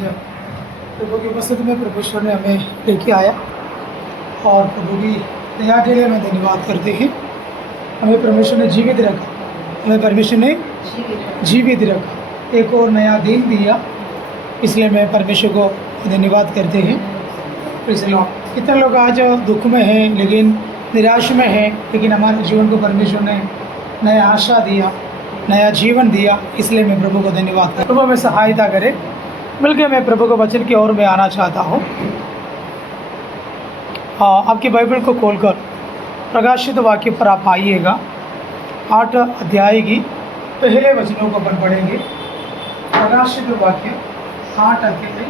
आज प्रभु की उपस्थिति में परमेश्वर ने हमें लेके आया और प्रभु की दया के लिए मैं धन्यवाद करते हैं। हमें परमेश्वर ने जीवित रखा, हमें परमेश्वर ने जीवित रखा, एक और नया दिन दिया, इसलिए मैं परमेश्वर को धन्यवाद करते हैं। Praise the Lord. कितने लोग आज दुख में हैं, लेकिन निराश में हैं, लेकिन हमारे जीवन को परमेश्वर ने नया आशा दिया, नया जीवन दिया, इसलिए मैं प्रभु को धन्यवाद करता हूँ। प्रभु हमें सहायता करे। मिलकर मैं प्रभु के वचन की ओर में आना चाहता हूँ। आपकी बाइबल को खोलकर प्रकाशित वाक्य पर आप आइएगा। 8 अध्याय की पहले वचनों को अपन पढ़ेंगे। प्रकाशित वाक्य 8 अध्याय,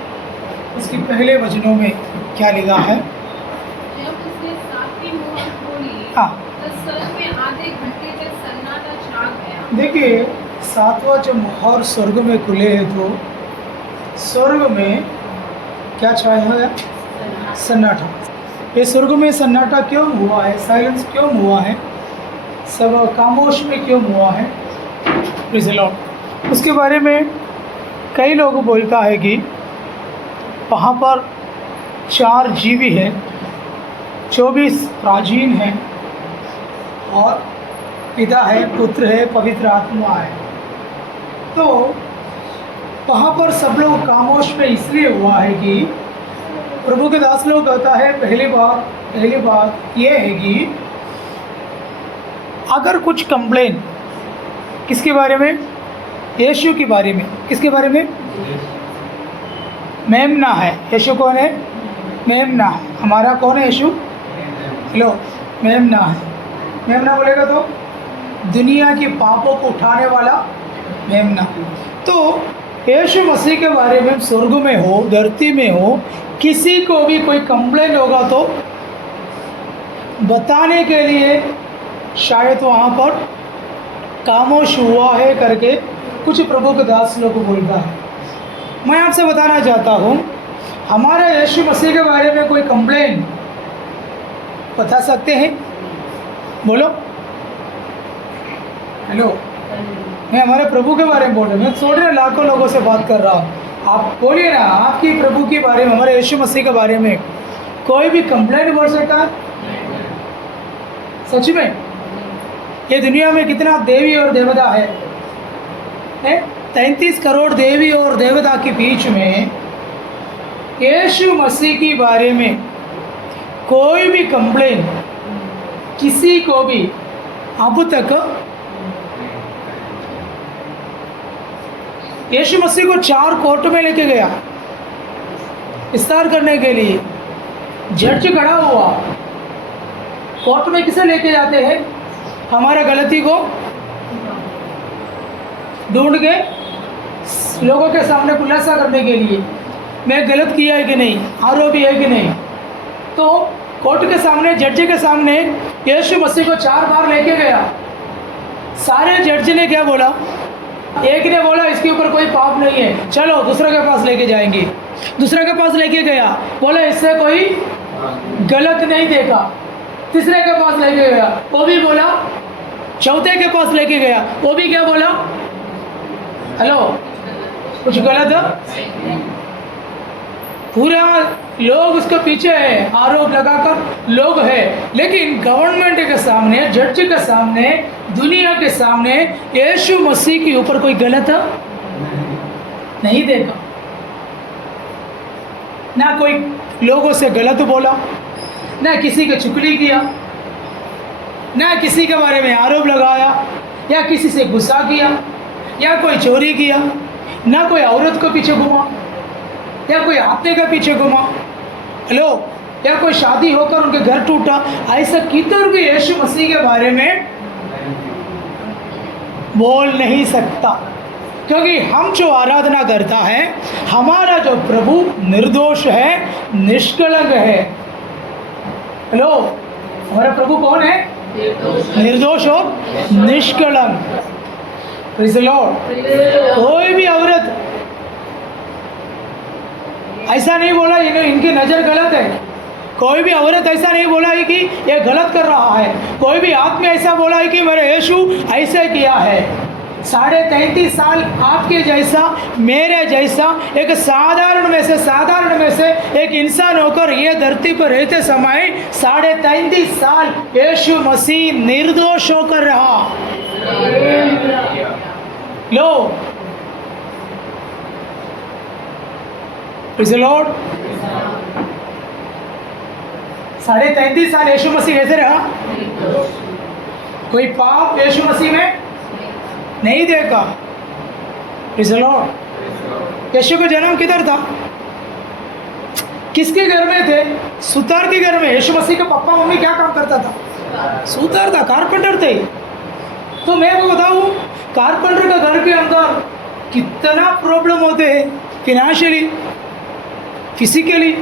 इसके पहले वचनों में क्या लिखा है? जब उसने सातवीं मोहर खोली, तो स्वर्ग में आधे घंटे तक सन्नाटा छा गया। देखिए, 7वां जब मोहर स्वर्ग में खुले हैं तो स्वर्ग में क्या छाया है? सन्नाटा। ये स्वर्ग में सन्नाटा क्यों हुआ है? साइलेंस क्यों हुआ है? सब खामोश में क्यों हुआ है? Praise the Lord. उसके बारे में कई लोग बोलता है कि वहाँ पर 4 जीवी हैं, 24 प्राचीन हैं और पिता है, पुत्र है, पवित्र आत्मा है। तो वहाँ पर सब लोग खामोश में इसलिए हुआ है कि प्रभु के दास लोग कहता है, पहली बात ये है कि अगर कुछ कंप्लेन किसके बारे में? यीशु के बारे में। किसके बारे में? मेमना है। यीशु कौन है? मेमना है। हमारा कौन है? यीशु। हेलो, मेमना है। मेमना बोलेगा तो दुनिया के पापों को उठाने वाला मेमना। तो यीशु मसीह के बारे में स्वर्ग में हो, धरती में हो, किसी को भी कोई कंप्लेंट होगा तो बताने के लिए शायद वहाँ पर खामोश हुआ है करके कुछ प्रभु के दास लोग को बोलता है। मैं आपसे बताना चाहता हूँ, हमारे यीशु मसीह के बारे में कोई कंप्लेंट बता सकते हैं? बोलो। हेलो, मैं हमारे प्रभु के बारे में बोल रहा हूँ। मैं थोड़े लाखों लोगों से बात कर रहा हूँ। आप बोलिए ना, आपकी प्रभु के बारे में, हमारे यीशु मसीह के बारे में कोई भी कंप्लेंट बोल सकता है? सच में ये दुनिया में कितना देवी और देवता है? 33 करोड़ देवी और देवता के बीच में यीशु मसीह के बारे में कोई भी कंप्लेंट किसी को भी अब तक यीशु मसीह को 4 कोर्ट में लेके गया विस्तार करने के लिए। जज खड़ा हुआ। कोर्ट में किसे लेके जाते हैं? हमारा गलती को ढूंढ के लोगों के सामने खुलासा करने के लिए, मैं गलत किया है कि नहीं, आरोपी है कि नहीं। तो कोर्ट के सामने, जज के सामने यीशु मसीह को 4 बार लेके गया। सारे जज ने क्या बोला? एक ने बोला इसके ऊपर कोई पाप नहीं है, चलो दूसरे के पास लेके जाएंगे। दूसरे के पास लेके गया, बोला इससे कोई गलत नहीं देखा। तीसरे के पास लेके गया, वो भी बोला। चौथे के पास लेके गया, वो भी क्या बोला? हेलो, कुछ गलत है? पूरा लोग उसके पीछे है, आरोप लगाकर लोग है, लेकिन गवर्नमेंट के सामने, जज के सामने, दुनिया के सामने यीशु मसीह के ऊपर कोई गलत नहीं देखा। ना कोई लोगों से गलत बोला, ना किसी की चुगली किया, ना किसी के बारे में आरोप लगाया, या किसी से गुस्सा किया, या कोई चोरी किया, ना कोई औरत को पीछे घुमा, या कोई आत्मे के पीछे घुमा। हेलो, या कोई शादी होकर उनके घर टूटा। ऐसा किधर भी यीशु मसीह के बारे में बोल नहीं सकता, क्योंकि हम जो आराधना करता है, हमारा जो प्रभु निर्दोष है, निष्कलंक है। हेलो, हमारा प्रभु कौन है? निर्दोष और निष्कलंक। Praise the Lord. कोई भी औरत ऐसा नहीं बोला इनकी नज़र गलत है। कोई भी औरत ऐसा नहीं बोला है कि ये गलत कर रहा है। कोई भी आदमी ऐसा बोला है कि मेरे यीशु ऐसे किया है। 33.5 साल आपके जैसा मेरे जैसा एक साधारण में से एक इंसान होकर ये धरती पर रहते समय 33.5 साल यीशु मसीह निर्दोष होकर रहा। लो, प्रेज़ द लॉर्ड। 33.5 साल यीशु मसीह कैसे रहा? कोई पाप यीशु मसीह में नहीं देखा। Praise the Lord. यीशु का जन्म किधर था? किसके घर में थे? सुतार के घर में। यीशु मसीह के पापा मम्मी क्या काम करता था? सुतार था, कारपेंटर थे। तो मैं को बताऊं, कारपेंटर का घर के अंदर कितना प्रॉब्लम होते हैं, फिनेंशियली, फिजिकली।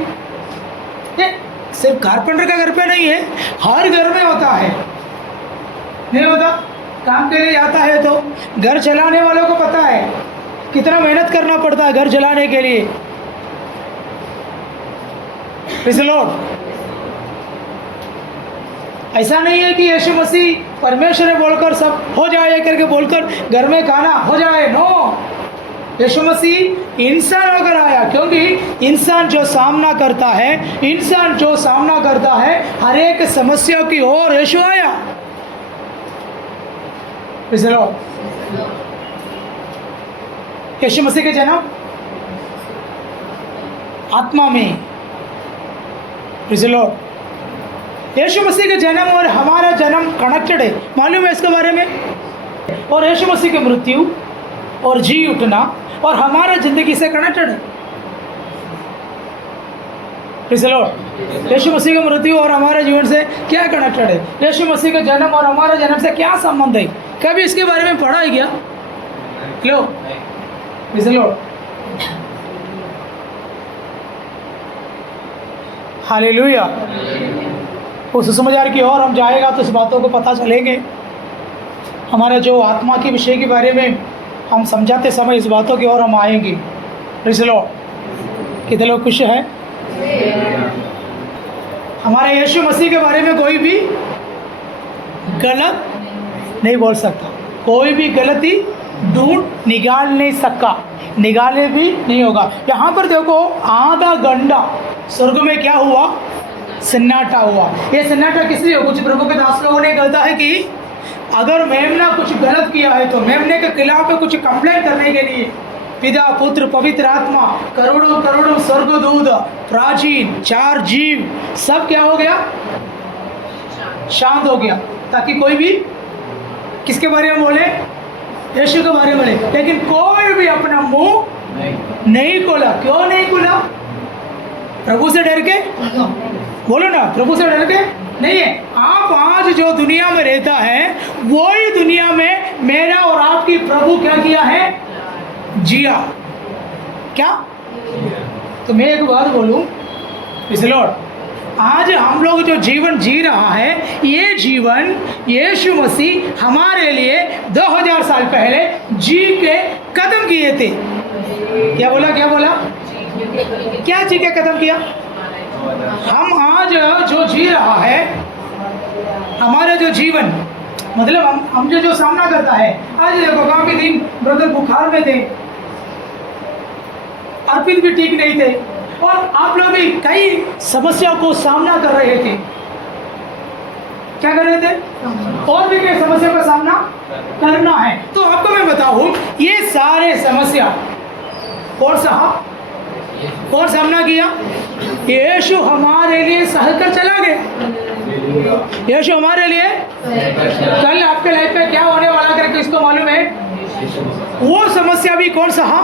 सिर्फ कारपेंटर का घर पे नहीं है, हर घर में होता है। नहीं होता? काम के लिए आता है तो घर चलाने वालों को पता है कितना मेहनत करना पड़ता है घर चलाने के लिए। Praise the Lord. ऐसा नहीं है कि यीशु मसीह परमेश्वर है बोलकर सब हो जाए करके बोलकर घर में खाना हो जाए। नो, यीशु मसीह इंसान होकर आया, क्योंकि इंसान जो सामना करता है हर एक समस्या की ओर यीशु आया। Praise the Lord. Yeshu Masih के जन्म आत्मा में। Praise the Lord. Yeshu Masih का जन्म और हमारा जन्म कनेक्टेड है, मालूम है इसके बारे में? और यीशु मसीह की मृत्यु और जी उठना और हमारा जिंदगी से कनेक्टेड है। Praise the Lord. Yeshu Masih की मृत्यु और हमारे जीवन से क्या कनेक्टेड है? यीशु मसीह का जन्म और हमारा जन्म से क्या संबंध है? कभी इसके बारे में पढ़ा है क्या? लो, प्रेज़ द लॉर्ड। हालेलुया। उस सुसमाचार की ओर हम जाएगा तो इस बातों को पता चलेंगे। हमारा जो आत्मा के विषय के बारे में हम समझाते समय इस बातों की ओर हम आएंगे। Praise the Lord. कितने लोग खुश हैं? हमारे यीशु मसीह के बारे में कोई भी गलत नहीं बोल सकता, कोई भी गलती ढूंढ निकाल नहीं सकता, निकाले भी नहीं होगा। यहाँ पर देखो, आधा घंटा स्वर्ग में क्या हुआ? सन्नाटा हुआ। ये सन्नाटा किस लिए? कुछ प्रभु के दास लोगों ने कहता है कि अगर मेमना कुछ गलत किया है तो मेमने के खिलाफ कुछ कंप्लेंट करने के लिए पिता, पुत्र, पवित्र आत्मा, करोड़ों करोड़ों स्वर्गदूत, प्राचीन, 4 जीव सब क्या हो गया? शांत हो गया, ताकि कोई भी किसके बारे में बोले? यीशु के बारे में बोले। लेकिन कोई भी अपना मुंह नहीं खोला। क्यों नहीं खोला? प्रभु से डर के? बोलो ना, प्रभु से डर के नहीं है। आप आज जो दुनिया में रहता है वही दुनिया में मेरा और आपकी प्रभु क्या किया है? जिया। क्या? तो मैं एक बात बोलूं, प्रेज़ द लॉर्ड, आज हम लोग जो जीवन जी रहा है, ये जीवन यीशु मसीह हमारे लिए 2000 साल पहले जी के कदम किए थे। क्या बोला? क्या बोला? क्या जी के कदम किया? हम आज जो जी रहा है, हमारा जो जीवन, मतलब हम जो सामना करता है। आज देखो, काफी दिन ब्रदर बुखार में थे, अर्पित भी ठीक नहीं थे, और आप लोग भी कई समस्याओं को सामना कर रहे थे। क्या कर रहे थे? और भी कई समस्या का सामना करना है। तो आपको मैं बताऊं, ये सारे समस्या कौन सामना किया? यीशु हमारे लिए सहकर चला गया। यीशु हमारे लिए कल आपके लाइफ में क्या होने वाला है किसको मालूम है? वो समस्या भी कौन सहा?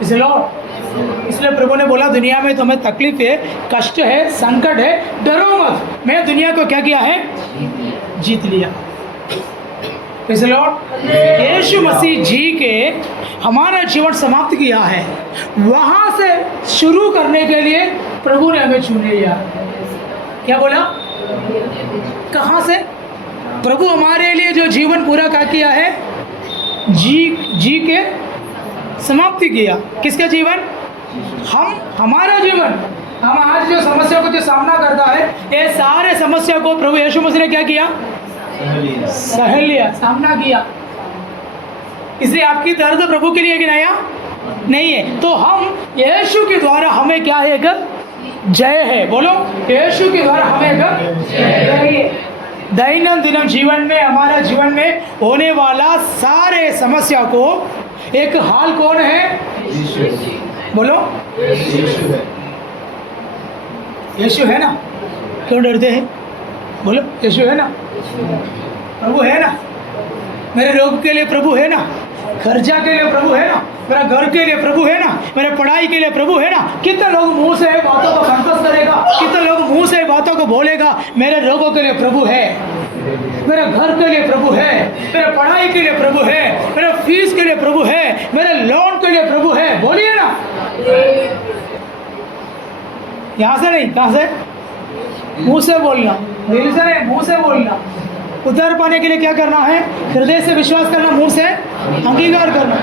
इसलिए प्रभु ने बोला, दुनिया में तुम्हें तकलीफ है, कष्ट है, संकट है, डरो मत, मैं दुनिया को क्या किया है? जीत लिया। यीशु मसीह जी के हमारा जीवन समाप्त किया है, वहाँ से शुरू करने के लिए प्रभु ने हमें चुन लिया। क्या बोला? कहाँ से? प्रभु हमारे लिए जो जीवन पूरा क्या किया है? जी के समाप्ति किया। किसका जीवन? हमारा जीवन। हम आज जो समस्या को जो सामना करता है, ये सारे समस्या को प्रभु यीशु मसीह ने क्या किया? सह लिया, सामना किया। इसलिए आपकी दर्द प्रभु के लिए कि नहीं है। तो हम यीशु के द्वारा हमें क्या है, एक जय है। बोलो, यीशु के द्वारा हमें एक जय है। दैनंदिन जीवन में, हमारा जीवन में होने वाला सारे समस्या को एक हाल कौन है? बोलो, यीशु है ना। क्यों डरते हैं? बोलो, यीशु है ना, प्रभु है ना। मेरे रोग के लिए प्रभु है ना, खर्चा के लिए प्रभु है ना, मेरा घर के लिए प्रभु है ना, मेरे पढ़ाई के लिए प्रभु है ना। कितने लोग मुंह से बातों को कंफर्स करेगा, कितने लोग मुंह से बातों को बोलेगा, मेरे रोगों के लिए प्रभु है, मेरे घर के लिए प्रभु है, मेरे पढ़ाई के लिए प्रभु है, मेरे फीस के लिए प्रभु है, मेरे लोन के लिए प्रभु है। बोलिए ना, यहाँ से नहीं, कहाँ से? मुंह से बोलना, दिल से नहीं, मुंह से बोलना। उद्धार पाने के लिए क्या करना है? हृदय से विश्वास करना, मुंह से अंगीकार करना,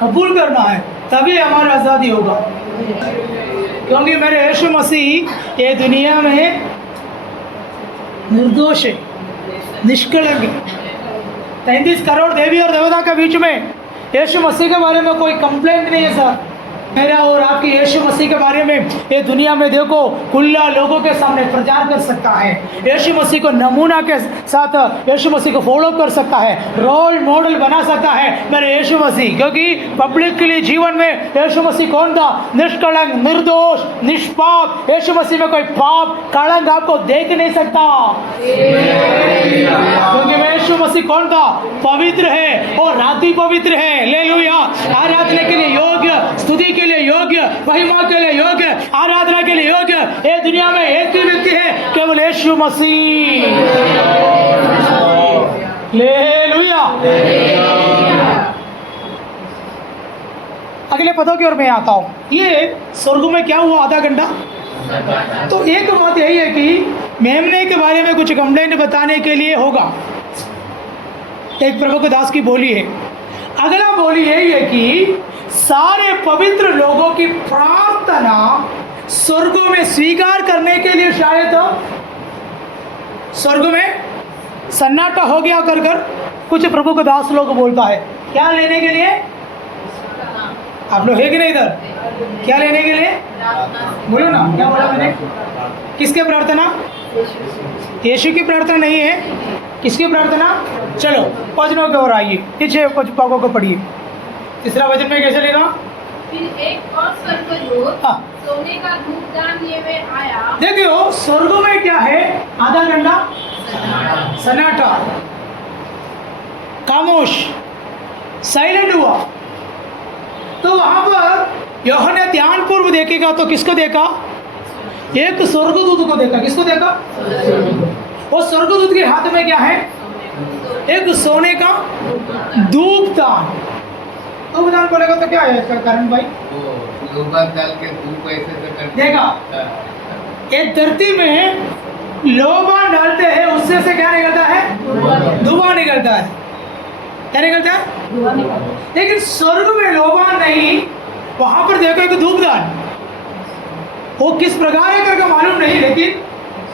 कबूल करना है, तभी हमारा आज़ादी होगा। क्योंकि मेरे यीशु मसीह ये दुनिया में निर्दोष है, निष्कलंक है। 33 करोड़ देवी और देवता के बीच में यीशु मसीह के बारे में कोई कंप्लेंट नहीं है सर। मेरा और आपके यीशु मसीह के बारे में ये दुनिया में देखो खुला लोगों के सामने प्रचार कर सकता है। यीशु मसीह को नमूना के साथ यीशु मसीह को फॉलो कर सकता है, रोल मॉडल बना सकता है मेरे यीशु मसीह। क्योंकि पब्लिक के लिए जीवन में यीशु मसीह कौन था? निष्कलंक, निर्दोष, निष्पाप। यीशु मसीह में कोई पाप कलंक आपको देख नहीं सकता। क्योंकि मैं यीशु मसीह कौन था? पवित्र है और राति पवित्र है। हालेलुया। आराधना के लिए योग्य, स्तुति के लिए योग्य, महिमा के लिए योग्य, आराधना के लिए योग्य ये दुनिया में एक ही व्यक्ति है, केवल यीशु मसीह। हालेलुया। अगले पदों की ओर मैं आता हूँ। ये स्वर्ग में क्या हुआ आधा घंटा? तो एक बात यही है कि मेमने के बारे में कुछ कंप्लेंट बताने के लिए होगा, एक प्रभु के दास की बोली है। अगला बोली यही है कि सारे पवित्र लोगों की प्रार्थना स्वर्ग में स्वीकार करने के लिए शायद स्वर्ग में सन्नाटा हो गया कर कुछ प्रभु के दास लोग बोलता है। क्या लेने के लिए? आप लोग है कि नहीं इधर? क्या लेने के लिए? बोलो ना, क्या बोला मैंने? किसके प्रार्थना? यीशु की प्रार्थना नहीं है। किसकी प्रार्थना? चलो वचनों की ओर आइए, पीछे कुछ पागों को पढ़िए। तीसरा वचन में कैसे लेगा? फिर एक और स्वर्गदूत सोने का धूपदान लिए हुए आया। देखियो स्वर्ग में क्या है? आधा घंटा सन्नाटा, खामोश, साइलेंट हुआ। तो वहां पर यूहन्ना ध्यान पूर्व देखेगा तो किसको देखा? एक स्वर्गदूत को देखा। किसको देखा? और स्वर्गदूत के हाथ में क्या है? एक सोने का धूपदान। धूपदान बोलेगा तो क्या है इसका कारण भाई? लोबान डाल के धूप ऐसे से करते देखा, ये धरती में लोबान डालते हैं, उससे से क्या निकलता है? धुआं निकलता है। क्या निकलता है? लेकिन स्वर्ग में लोबान नहीं, वहां पर देखो एक धूपदान। वो किस प्रकार है करके मालूम नहीं, लेकिन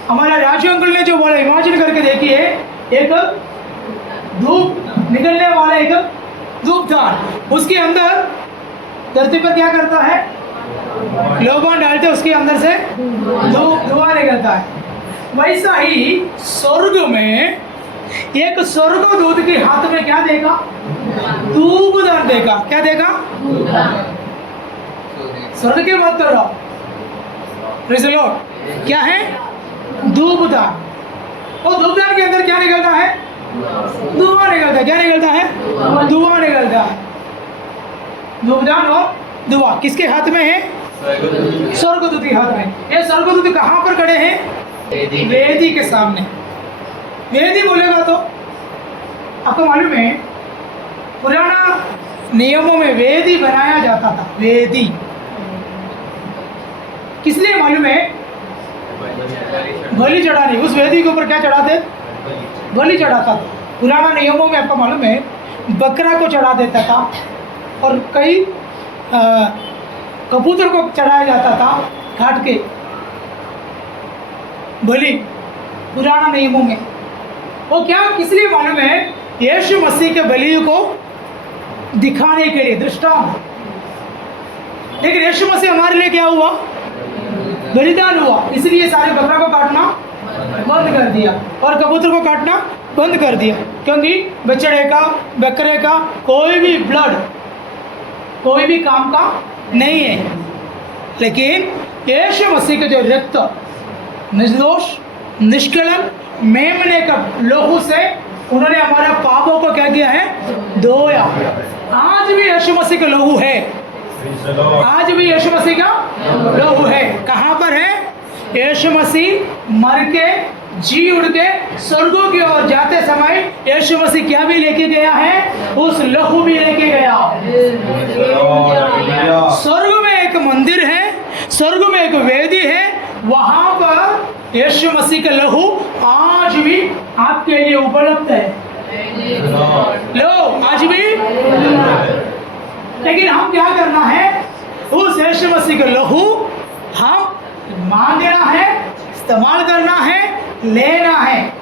हमारा राजू अंकल ने जो बोला इमेजिन करके देखिए, एक धूप निकलने वाला एक धूपदान, उसके अंदर धरती पर क्या करता है? लोबान डालते, उसके अंदर से धुआं निकलता है। वैसा ही स्वर्ग में एक स्वर्गदूत के हाथ में क्या देखा? धूपदान देखा। क्या देखा? स्वर्ग की बात कर रहा हूं। Praise the Lord. क्या है? धूपदान। और धूपदान के अंदर क्या निकलता है? धुआं निकलता है। क्या निकलता है? धुआं निकलता है। धूपदान और धुआं किसके हाथ में है? स्वर्गदूत के हाथ में। ये स्वर्गदूत कहाँ पर खड़े हैं? वेदी के सामने। वेदी बोलेगा तो आपको मालूम है, पुराना नियमों में वेदी बनाया जाता था। वेदी किस लिए मालूम है? बलि चढ़ाने। उस वेदी के ऊपर क्या चढ़ाते? बलि चढ़ाता था। पुराना नियमों में आपको मालूम है बकरा को चढ़ा देता था, और कई कबूतर को चढ़ाया जाता था काट के बलि। पुराना नियमों में वो क्या किस लिए मालूम है? यीशु मसीह के बलि को दिखाने के लिए, दृष्टांत। लेकिन यीशु मसीह हमारे लिए क्या हुआ? बलिदान हुआ। इसलिए सारे बकरा को काटना बंद कर दिया और कबूतर को काटना बंद कर दिया, क्योंकि बछड़े का, बकरे का कोई भी ब्लड कोई भी काम का नहीं है। लेकिन यीशु मसीह के जो रक्त निर्दोष, निष्कलंक, मेमने का लहू से उन्होंने हमारे पापों को क्या किया है? धोया। आज भी यीशु मसीह का लहू है, आज भी यीशु मसीह का लहू है। कहाँ पर है? यीशु मसीह मर के जी उड़ के स्वर्गों की ओर जाते समय यीशु मसीह क्या भी लेके गया है? उस लहू भी लेके गया। स्वर्ग में एक मंदिर है, स्वर्ग में एक वेदी है, वहां पर यीशु मसीह का लहू आज भी आपके लिए उपलब्ध है। लो, आज भी। लेकिन हम क्या करना है? उस यीशु मसीह का लहू हम मांगना है, इस्तेमाल करना है, लेना है।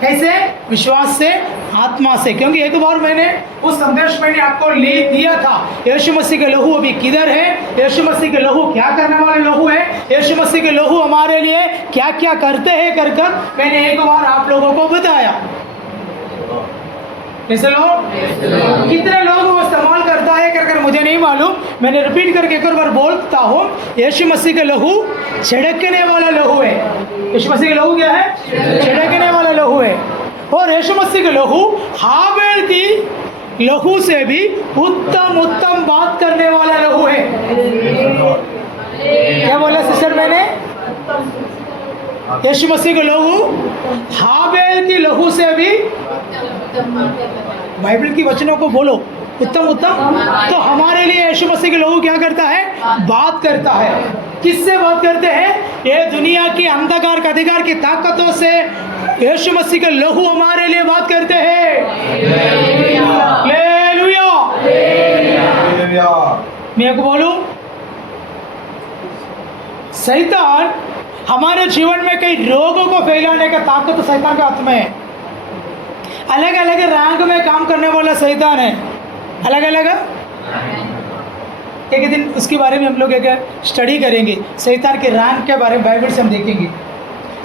कैसे? विश्वास से, आत्मा से। क्योंकि एक बार मैंने उस संदेश मैंने आपको दिया था, यीशु मसीह का लहू अभी किधर है, यीशु मसीह का लहू क्या करने वाले लहू है, यीशु मसीह के लहू हमारे लिए क्या क्या करते हैं कर मैंने एक बार आप लोगों को बताया। कैसे लोग, कितने लोग वो इस्तेमाल करता है कर मुझे नहीं मालूम। मैंने रिपीट करके एक बार बोलता हूँ, यीशु मसीह का लहू छिड़कने वाला लहू है। यीशु मसीह का लहू क्या है? छिड़कने वाला लहू है। और यीशु मसीह का लहू हाबेल की लहू से भी उत्तम बात करने वाला लहू है। क्या बोला सिस्टर मैंने? यीशु मसीह का लहू हाबेल की लहू से भी, बाइबल की वचनों को बोलो, उत्तम। तो हमारे लिए यीशु मसीह के लहू क्या करता है? बात करता है। किससे बात करते हैं? ये दुनिया की अंधकार का अधिकार की ताकतों से यीशु मसीह का लहू हमारे लिए बात करते हैं। हालेलुया। मैं आपको बोलूं, शैतान हमारे जीवन में कई रोगों को फैलाने का ताकत शैतान के हाथ में है। अलग अलग रैंक में काम करने वाला शैतान है, अलग अलग। एक दिन उसके बारे में हम लोग एक स्टडी करेंगे, शैतान के रैंक के बारे में बाइबल से हम देखेंगे।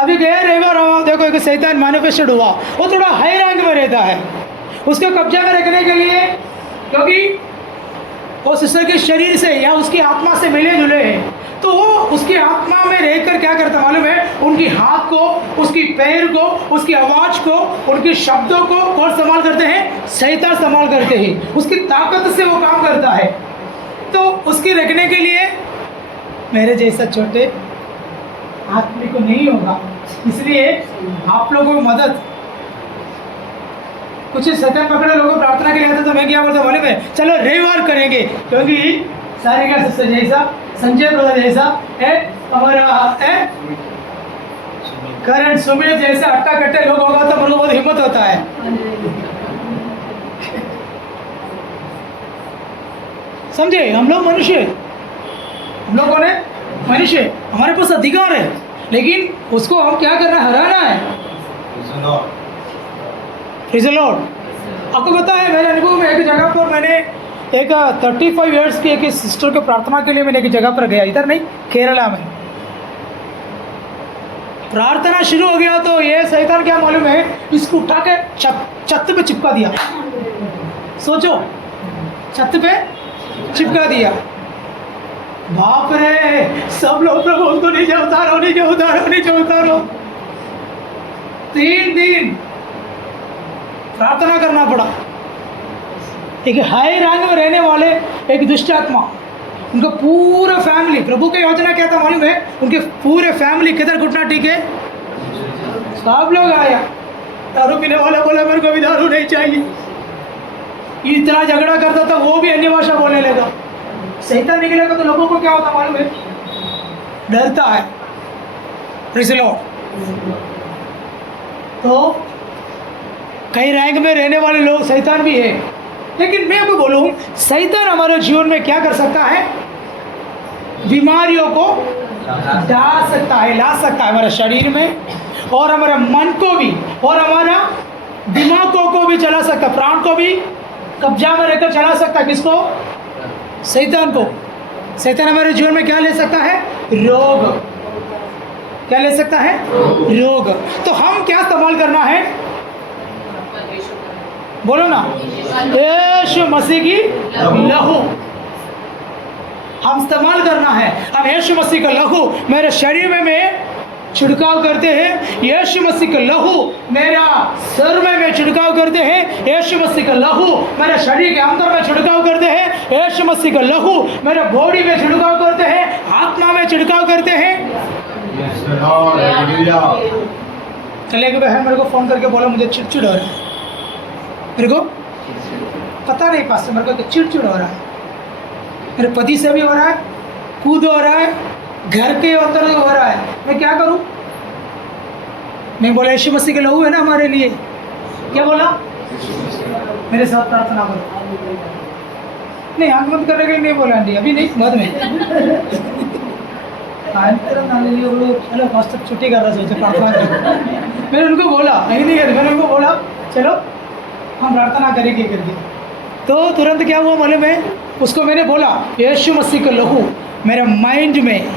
अभी गया रविवार देखो, एक शैतान मैनिफेस्टेड हुआ, वो थोड़ा हाई रैंक में रहता है। उसको कब्जा में रखने के लिए, क्योंकि वो सिस्टर के शरीर से या उसकी आत्मा से मिले जुले हैं, तो वो उसकी आत्मा में रहकर क्या करता मालूम है? उनकी हाथ को, उसकी पैर को, उसकी आवाज़ को, उनके शब्दों को कौन इस्तेमाल करते हैं? शैतान इस्तेमाल करते हैं। उसकी ताकत से वो काम करता है। तो उसकी रखने के लिए मेरे जैसा छोटे आदमी को नहीं होगा, इसलिए आप लोगों को मदद। कुछ शैतान पकड़े लोगों प्रार्थना के लिए आते तो मैं क्या बोलता मालूम है? चलो रविवार करेंगे, क्योंकि सारिका सिस्टर जैसा, संजय ब्रदर जैसा है, हमारा करण सुमित जैसा अट्टा कट्टे लोग होगा तो मेरे को बहुत हिम्मत होता है। समझे? हम लोग मनुष्य, हम लोगों ने मनुष्य, हमारे पास अधिकार है, लेकिन उसको हम क्या करना है? हराना है। Praise the Lord. आपको पता है मेरे अनुभव में एक जगह पर मैंने एक 35 इयर्स की एक सिस्टर के प्रार्थना के लिए मैंने एक जगह पर गया, इधर नहीं, केरला में। प्रार्थना शुरू हो गया तो ये शैतान क्या मालूम है, इसको उठा के छत पे चिपका दिया। सोचो, छत पे चिपका दिया। बाप रे, सब लोग प्रभु उसको नीचे उतारो, नीचे उतारो, नीचे उतारो। 3 दिन प्रार्थना करना पड़ा। एक हाई रैंक में रहने वाले एक दुष्ट आत्मा, उनका पूरा फैमिली, प्रभु की योजना क्या था मालूम है? उनके पूरे फैमिली किधर घुटना टीके? सब लोग आया। दारू पीने वाला बोला मेरे को भी दारू नहीं चाहिए। इतना झगड़ा करता था, वो भी अन्य भाषा बोलने लगा। शैतान निकलेगा तो लोगों को क्या होता मालूम है? डरता है। Praise the Lord. तो कई रैंक में रहने वाले लोग शैतान भी है, लेकिन मैं आपको बोलूँ, शैतान हमारे जीवन में क्या कर सकता है? बीमारियों को ला सकता है हमारे शरीर में, और हमारे मन को भी, और हमारा दिमागों को भी चला सकता, प्राण को भी कब्जा में रहकर चला सकता। किसको? शैतान को। शैतान हमारे जीवन में क्या ले सकता है? रोग। क्या ले सकता है? रोग। तो हम क्या इस्तेमाल करना है? बोलो ना, यीशु मसीह की लहू हम इस्तेमाल करना है। हम यीशु मसीह का लहू मेरे शरीर में छिड़काव करते हैं। यीशु मसीह का लहू मेरा सर में छिड़काव करते हैं। यीशु मसीह का लहू मेरे शरीर के अंदर में छिड़काव करते हैं। यीशु मसीह का लहू मेरे बॉडी में छिड़काव करते हैं, आत्मा में छिड़काव करते हैं। कल एक बहन मेरे को फ़ोन करके बोला मुझे चिड़चिड़ हो रहा है। मेरे को पता नहीं पास मेरे को चिड़चिड़ हो रहा है, मेरे पति से भी हो रहा है, खुद हो रहा है, घर के अंदर हो रहा है। मैं क्या करूं? मैं बोला यीशु मसीह का लहू है ना हमारे लिए। क्या बोला? मेरे साथ प्रार्थना करो। नहीं, आंख बंद करने के लिए नहीं बोला आंटी, अभी नहीं, बाद में। चलो पास्टर छुट्टी कर रहा सोचे प्रार्थना कर। मैंने उनको बोला नहीं कर, मैंने उनको बोला चलो हम प्रार्थना करेंगे करके। तो तुरंत क्या हुआ मालूम है? उसको मैंने बोला यीशु मसीह का लहू मेरे माइंड में,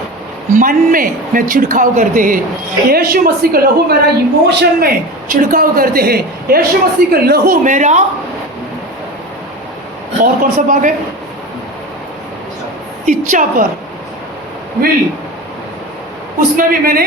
मन में मैं छिड़काव करते हैं। यीशु मसीह का लहू मेरा इमोशन में छिड़काव करते हैं। यीशु मसीह का लहू मेरा और कौन सा भाग है? इच्छा पर, विल, उसमें भी मैंने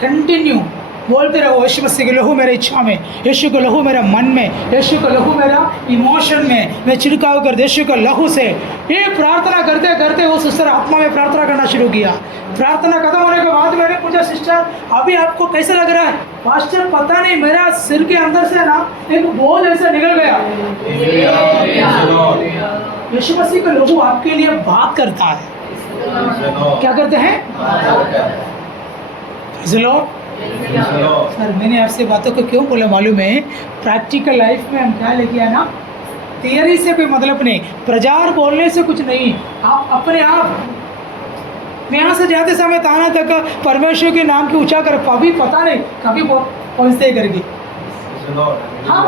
कंटिन्यू बोलते रहो यीशु मसीह का लहू मेरे इच्छा में, यीशु का लहू मेरा मन में, यीशु का लहू मेरा इमोशन में मैं छिड़काव कर यीशु का लहू से। ये प्रार्थना करते करते वो सिस्टर आत्मा में प्रार्थना करना शुरू किया। प्रार्थना खत्म होने के बाद मैंने पूछा सिस्टर अभी आपको कैसा लग रहा है? पास्टर पता नहीं मेरा सिर के अंदर से ना एक बोझ ऐसा निकल गया। यीशु मसीह का लहू आपके लिए बात करता है। क्या करते हैं? सर मैंने आपसे बातों को क्यों बोला मालूम है? प्रैक्टिकल लाइफ में हम क्या लेके आए ना, थियरी से कोई मतलब नहीं, प्रचार बोलने से कुछ नहीं। आप अपने आप मैं यहाँ से जाते समय ताना तक परमेश्वर के नाम की ऊंचा कर, कभी पता नहीं कभी पहुँचते करके। हाँ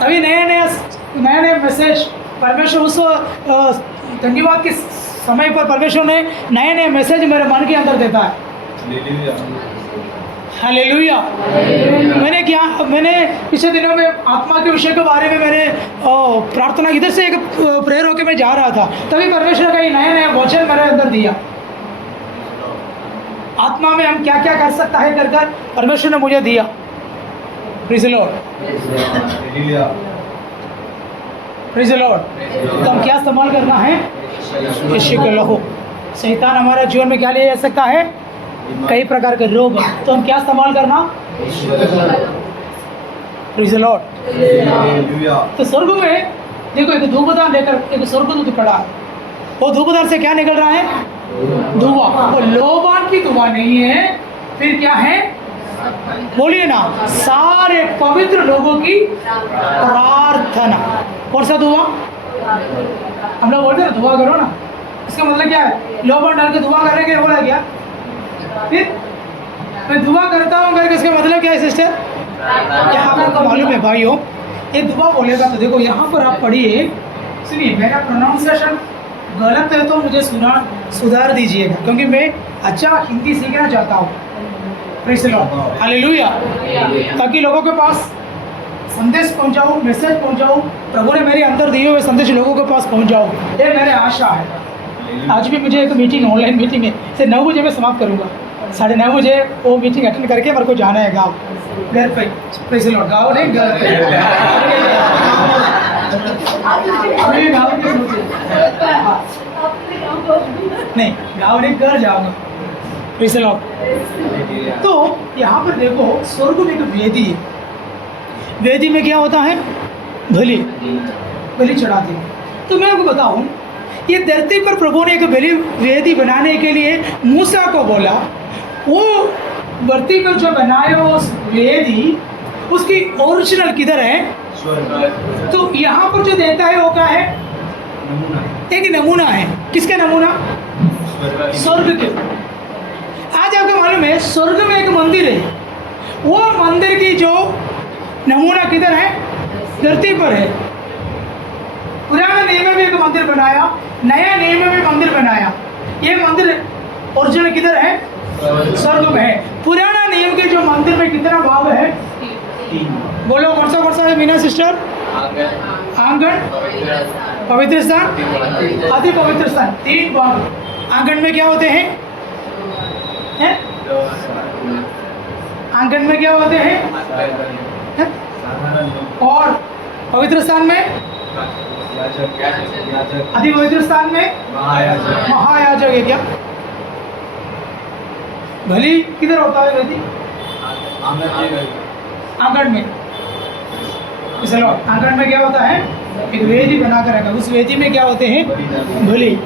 अभी नए मैसेज परमेश्वर उस धन्यवाद के समय पर परमेश्वर ने नए मैसेज मेरे मन के अंदर देता है। हालेलुया। मैंने पिछले दिनों में आत्मा के विषय के बारे में मैंने प्रार्थना, इधर से एक प्रेयर होकर मैं जा रहा था, तभी परमेश्वर का नया वचन मेरे अंदर दिया। आत्मा में हम क्या क्या कर सकता है कर परमेश्वर ने मुझे दिया। Praise the Lord, praise the Lord. तो हम क्या इस्तेमाल करना है? यीशु का लहू। शैतान हमारे जीवन में क्या ले जा सकता है? कई प्रकार के रोग। तो हम क्या इस्तेमाल करना? Praise the Lord. तो स्वर्ग में देखो एक धूपदान लेकर एक स्वर्गदूत खड़ा है। वो धूपदान से क्या निकल रहा है? धुआं। वो लोबान की धुआं नहीं है, फिर क्या है? बोलिए ना, सारे पवित्र लोगों की प्रार्थना। कौन सा धुआं? हम लोग बोलते हैं ना दुआ करो ना, इसका मतलब क्या है? लोबान डाल के दुआ करने के बोला क्या? फिर मैं दुआ करता हूँ करके इसका मतलब क्या है सिस्टर? यहाँ पर आपको मालूम है भाइयों, ये दुआ बोलेगा तो देखो यहाँ पर आप पढ़िए, सुनिए मेरा प्रोनाउंसिएशन गलत है तो मुझे सुधार दीजिएगा, क्योंकि मैं अच्छा हिंदी सीखना चाहता हूँ। Praise the Lord, hallelujah. ताकि लोगों के पास संदेश पहुंचाऊँ, मैसेज पहुंचाऊँ, प्रभु ने मेरे अंदर दिए हुए संदेश लोगों के पास पहुंचाऊँ, ये मेरी आशा है। आज भी मुझे एक मीटिंग, ऑनलाइन मीटिंग है, से 9 बजे मैं समाप्त करूँगा। 9:30 बजे वो मीटिंग अटेंड करके मेरे को जाना है गाँव, घर पे। प्रेज़ द लॉर्ड, गाँव नहीं घर पे। नहीं गाँव नहीं, घर जाऊँगा। Praise the Lord. तो यहाँ पर देखो स्वर्ग में एक वेदी है। वेदी में क्या होता है? बलि चढ़ाते हैं। तो मैं आपको बताऊं, ये धरती पर प्रभु ने एक वेदी बनाने के लिए मूसा को बोला। वो धरती पर जो बनाए उस वेदी, उसकी ओरिजिनल किधर है? तो यहाँ पर जो देता है वो क्या है? एक नमूना है। किसका नमूना? स्वर्ग के। आज आपको मालूम है स्वर्ग में एक मंदिर है, वो मंदिर की जो नमूना किधर है? धरती पर है। पुराने नियम में भी एक मंदिर बनाया, नया नियम में भी मंदिर बनाया। ये मंदिर ओरिजिनल किधर है? स्वर्ग में है। पुराना नियम के जो मंदिर में कितना भाग है? बोलो कौन सा है मीना सिस्टर? आंगन, पवित्र स्थान, अति पवित्र स्थान, 3 भाग। आंगन में क्या होते हैं? आंगन में क्या होते हैं? और पवित्र स्थान में? अति पवित्र स्थान में महायाजक है। क्या भली किधर होता है? वेदी आंगन में। चलो आंगन में क्या होता है? एक वेदी बना कर रखा, उस वेदी में क्या होते हैं? भली,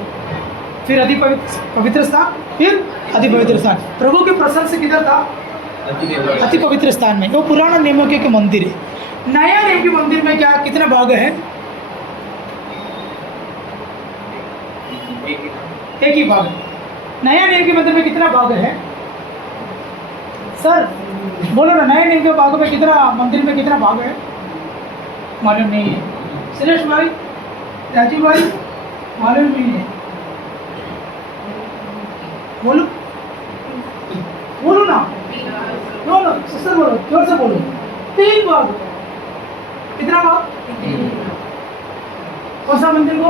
फिर अति पवित्र स्थान, फिर अति पवित्र स्थान। प्रभु के प्रसन्न से किधर था? अति पवित्र स्थान में। वो पुराना नियमों के मंदिर है। नया नियम के मंदिर में क्या कितना भाग है? एक ही भाग है। नया नियम के मंदिर में कितना भाग है? सर बोलो ना, नए नियम के भाग में कितना, मंदिर में कितना भाग है? मालूम नहीं है। सुरेश भाई, राजीव भाई, मालूम नहीं है। बोलो बोलो ना, बोलो सिस्टर, बोलो जोर से बोलो। 3 भाग। कितना भाग? कौन सा मंदिर को?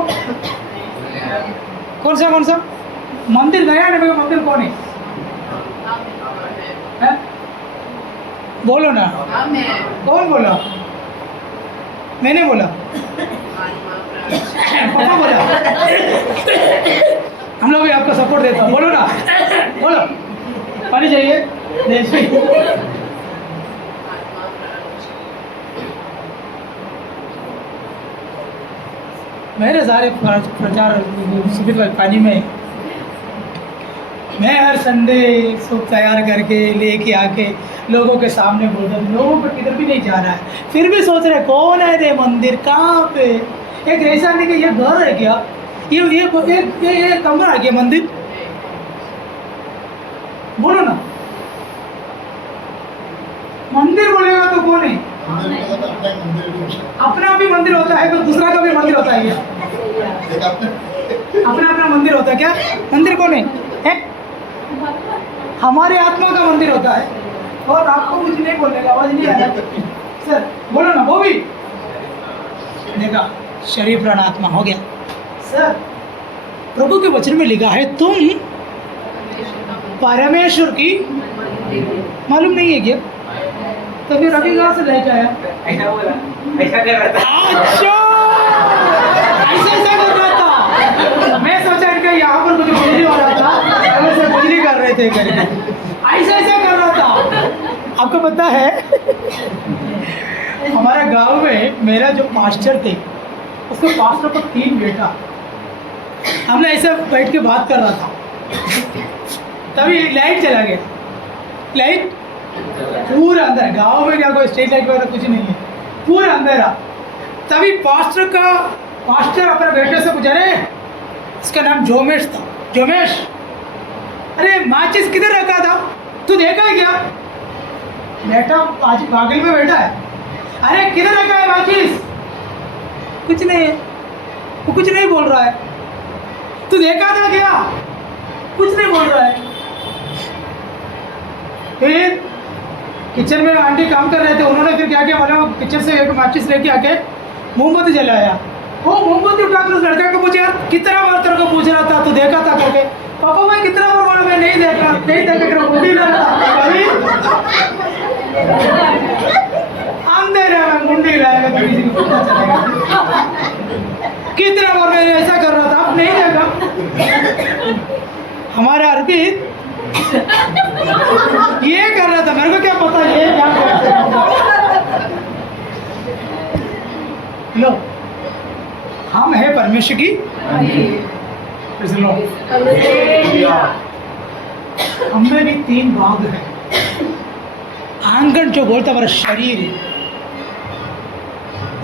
कौन सा मंदिर? नया नियम का मंदिर कौन है? बोलो ना, कौन बोला? मैंने बोला, पापा बोला। हम लोग भी आपका सपोर्ट देता हूँ। बोलो ना, बोलो। पानी चाहिए? मेरे सारे प्रचार सुबह पानी में मैं हर संडे सब तैयार करके लेके आके लोगों के सामने बोलता हूँ। लोगों को किधर भी नहीं जा रहा है, फिर भी सोच रहे कौन है रे मंदिर, कहाँ पे? एक ऐसा नहीं कि ये घर है क्या, ये कमरा है क्या मंदिर? बोलो ना, मंदिर बोलेगा तो कौन है? अपना भी मंदिर होता है तो दूसरा का भी मंदिर होता है क्या? अपना मंदिर होता है क्या? मंदिर कौन है? हमारे आत्मा का मंदिर होता है। और आपको कुछ नहीं बोलने का, आवाज नहीं आया सर? बोलो ना, वो भी देखा, शरीर प्राण आत्मा हो गया। सर प्रभु के वचन में लिखा है तुम परमेश्वर की, मालूम नहीं है क्या? तो फिर अभी कहाँ से लेके आया? ऐसा बोला, ऐसा कर रहा था। अच्छा, ऐसा कर रहा था। मैं सोचा इनका यहाँ पर कुछ बिजली हो रहा था, ऐसे बिजली कर रहे थे करके, ऐसा कर रहा था। आपको पता है हमारे गांव में मेरा जो मास्टर थे, उसके पास्टर को 3 बेटा। हमने ऐसे बैठ के बात कर रहा था, तभी लाइट चला गया। लाइट पूरा अंदर, गांव में क्या कोई स्ट्रीट लाइट वगैरह कुछ नहीं है, पूरा अंधेरा। तभी पास्टर अपने बेटे से पूछा, अरे इसका नाम जोमेश था, जोमेश अरे माचिस किधर रखा था, तू देखा है क्या? बेटा आज बागल में बैठा है। अरे किधर रखा है माचिस? कुछ नहीं है, वो कुछ नहीं बोल रहा है। तू देखा था क्या? कुछ नहीं बोल रहा है। फिर किचन में आंटी काम कर रहे थे, उन्होंने फिर क्या किया, बोला किचन से एक माचिस लेके आके मोमबत्ती जलाया। वो मोमबत्ती उठाकर उस लड़का को पूछे, यार कितना बार तेरे को पूछ रहा था, तू देखा था करके? पापा मैं कितना बार बोला, मैं नहीं देखा मुंडी लगा अंधेरे में मुंडी लाएगा तो किसी को पता चलेगा। कितना बार मैं ऐसा कर रहा था, आप नहीं देखा? हमारा अर्पित ये कर रहा था, मेरे को क्या पता ये क्या कर रहा था। लो, हम है परमेश्वर की, लो हमें भी 3 भाग है। आंगन जो बोलते हमारा शरीर है,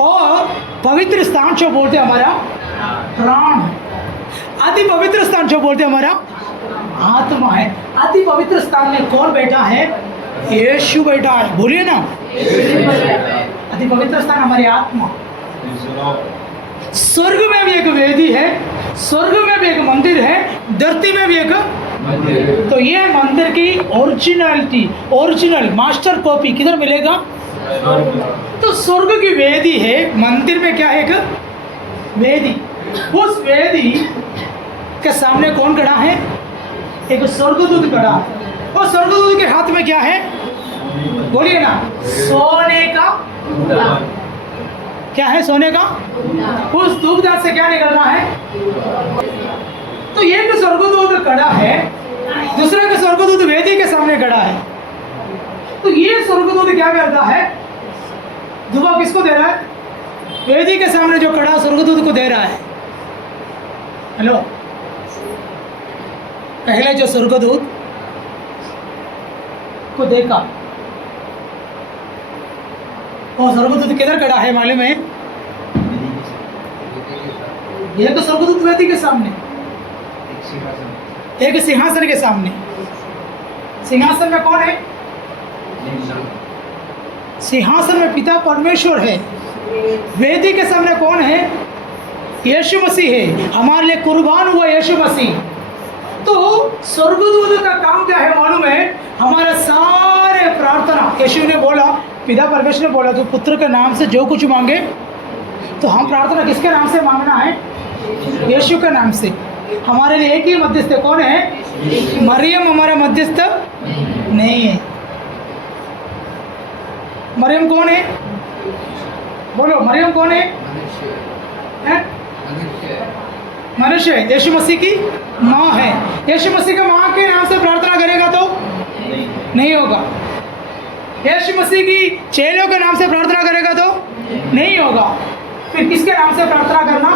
और पवित्र स्थान जो बोलते हमारा प्राण है, अति पवित्र स्थान जो बोलते हमारा आत्मा है। अति पवित्र स्थान में कौन बैठा है? यीशु बैठा है। बोलिए ना, अति पवित्र स्थान हमारी आत्मा। स्वर्ग में भी एक वेदी है, स्वर्ग में भी एक मंदिर है, धरती में भी एक। तो ये मंदिर की ओरिजिनलिटी, ओरिजिनल मास्टर कॉपी किधर मिलेगा? तो स्वर्ग की वेदी है, मंदिर में क्या है? एक वेदी। उस वेदी के सामने कौन खड़ा है? एक स्वर्गदूत खड़ा है। और स्वर्गदूत के हाथ में क्या है? बोलिए ना, सोने का। क्या है? सोने का। उस धूपदान से क्या निकल रहा है? तो एक स्वर्गदूत खड़ा है, दूसरा का स्वर्गदूत वेदी के सामने खड़ा है। तो ये स्वर्गदूत क्या करता है? दुआ किसको दे रहा है? वेदी के सामने जो खड़ा स्वर्गदूत को दे रहा है। हेलो, पहले जो स्वर्गदूत को देखा, और स्वर्गदूत किधर खड़ा है मालूम है? ये तो स्वर्गदूत वेदी के सामने, एक सिंहासन के सामने। सिंहासन में कौन है? सिंहासन में पिता परमेश्वर है। वेदी के सामने कौन है? यीशु मसीह है, हमारे लिए कुर्बान हुआ यीशु मसीह। तो स्वर्गदूत का काम क्या है मालूम है? हमारे सारे प्रार्थना, यीशु ने बोला, पिता परमेश्वर ने बोला, तो पुत्र के नाम से जो कुछ मांगे, तो हम प्रार्थना किसके नाम से मांगना है? यीशु के नाम से। हमारे लिए एक ही मध्यस्थ कौन है? मरियम हमारा मध्यस्थ नहीं है। मरियम कौन है? बोलो, मरियम कौन है? मनुष्य है। यीशु मसीह की माँ है। यीशु मसीह के माँ के नाम से प्रार्थना करेगा तो नहीं होगा। यीशु मसीह की चेलों के नाम से प्रार्थना करेगा तो नहीं होगा। फिर किसके नाम से प्रार्थना करना?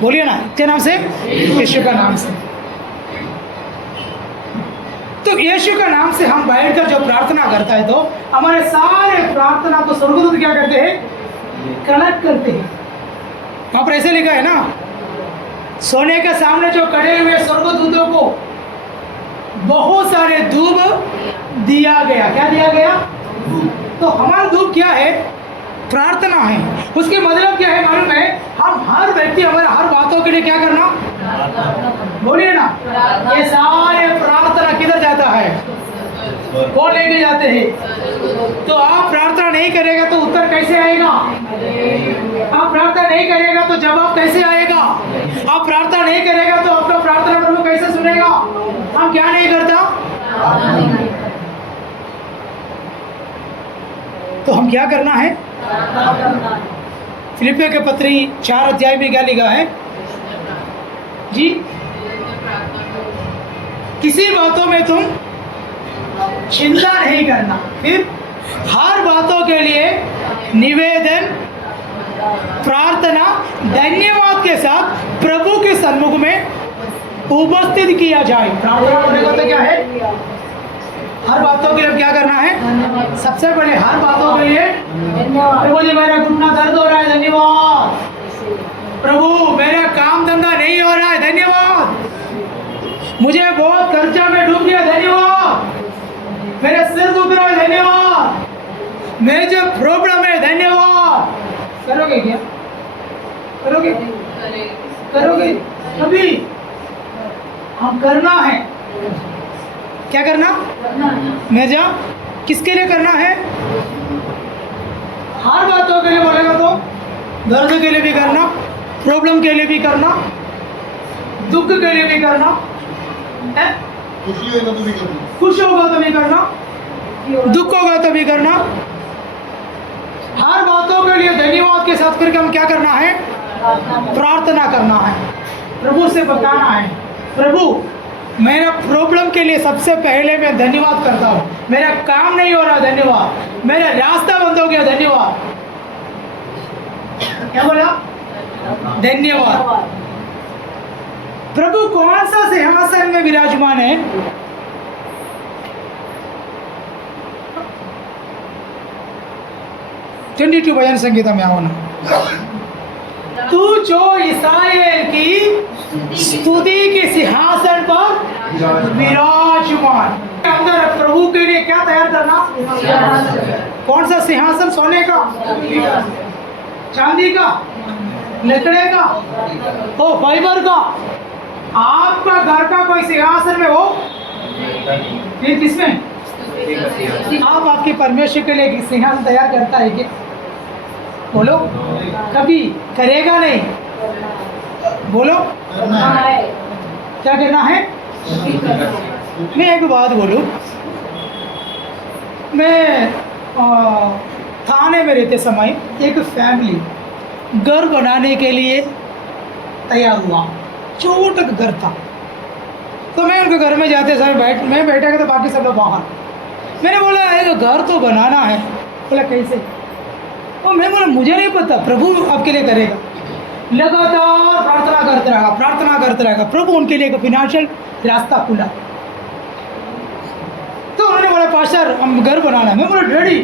बोलिए ना, किसके नाम से? यीशु का नाम से। तो यीशु का नाम से हम बैठकर जो प्रार्थना करता है, तो हमारे सारे प्रार्थना को स्वर्गदूत क्या करते हैं? कलेक्ट करते हैं। वहाँ पर ऐसे लिखा है ना, सोने के सामने जो खड़े हुए स्वर्गदूतों को बहुत सारे धूप दिया गया। क्या दिया गया? तो हमारा धूप क्या है? प्रार्थना है। उसके मतलब क्या है मालूम है? हम हर व्यक्ति हमारे हर बातों के लिए क्या करना? बोलिए ना, ये सारे प्रार्थना किधर जाता है? कौन लेके जाते हैं? तो आप प्रार्थना नहीं करेगा तो उत्तर कैसे आएगा? आप प्रार्थना नहीं करेगा तो जवाब कैसे आएगा? आप प्रार्थना नहीं करेगा तो आपका प्रार्थना प्रभु कैसे सुनेगा? हम क्या नहीं करता? तो हम क्या करना है? फिलिपियों के पत्री 4 अध्याय में क्या लिखा है जी? किसी बातों में तुम चिंता नहीं करना, फिर हर बातों के लिए निवेदन, प्रार्थना, धन्यवाद के साथ प्रभु के सन्मुख में उपस्थित किया जाए। प्रार्थना करने का तो क्या है? हर बातों के लिए क्या करना है? सबसे पहले हर बातों के लिए प्रभु जी, मेरा घुटना दर्द हो रहा है, धन्यवाद। प्रभु, मेरा काम धंधा नहीं हो रहा है, धन्यवाद। मुझे बहुत खर्चा में डूब गया, धन्यवाद। मेरा सिर दुख रहा है, धन्यवाद। मेरे जो प्रॉब्लम है, धन्यवाद। करोगे क्या? करोगे? करोगे? अभी हम करना है। क्या करना? मैं जा किसके लिए करना है? हर बातों के लिए बोलेगा तो दर्द के लिए भी करना, प्रॉब्लम के लिए भी करना, दुख के लिए भी करना, खुश होगा तो भी करना, दुख होगा तो भी करना। हर बातों के लिए धन्यवाद के साथ करके हम क्या करना है? प्रार्थना करना है, प्रभु से बताना है, प्रभु मेरा प्रॉब्लम के लिए सबसे पहले मैं धन्यवाद करता हूँ। मेरा काम नहीं हो रहा, धन्यवाद। मेरा रास्ता बंद हो गया, धन्यवाद। क्या बोला? धन्यवाद। प्रभु कौन सा सिंहासन में विराजमान है? चंडी भजन संगीता में आओ ना। तू जो इस्राएल की स्तुति के सिंहासन पर विराजमान। अंदर प्रभु के लिए क्या तैयार करना? कौन सा सिंहासन? सोने का, चांदी का, लकड़े का, ओ फाइबर का? आपका घर का कोई सिंहासन में हो, फिर किसमें? आप आपके परमेश्वर के लिए सिंहासन तैयार करता है क्या? बोलो, कभी करेगा नहीं। बोलो, क्या करना है? मैं एक बात बोलूं, मैं थाने में रहते समय एक फैमिली घर बनाने के लिए तैयार हुआ। छोटा घर था, तो मैं उनके घर में जाते समय मैं बैठा तो बाकी सब लोग बाहर। मैंने बोला एक घर तो बनाना है। बोला कैसे? और मैं बोला मुझे नहीं पता, प्रभु आपके लिए करेगा। लगातार प्रार्थना करते रहेगा। प्रभु उनके लिए एक फिनेंशियल रास्ता खुला। तो उन्होंने बोला पास्टर हम घर बनाना है। मैं बोला डैडी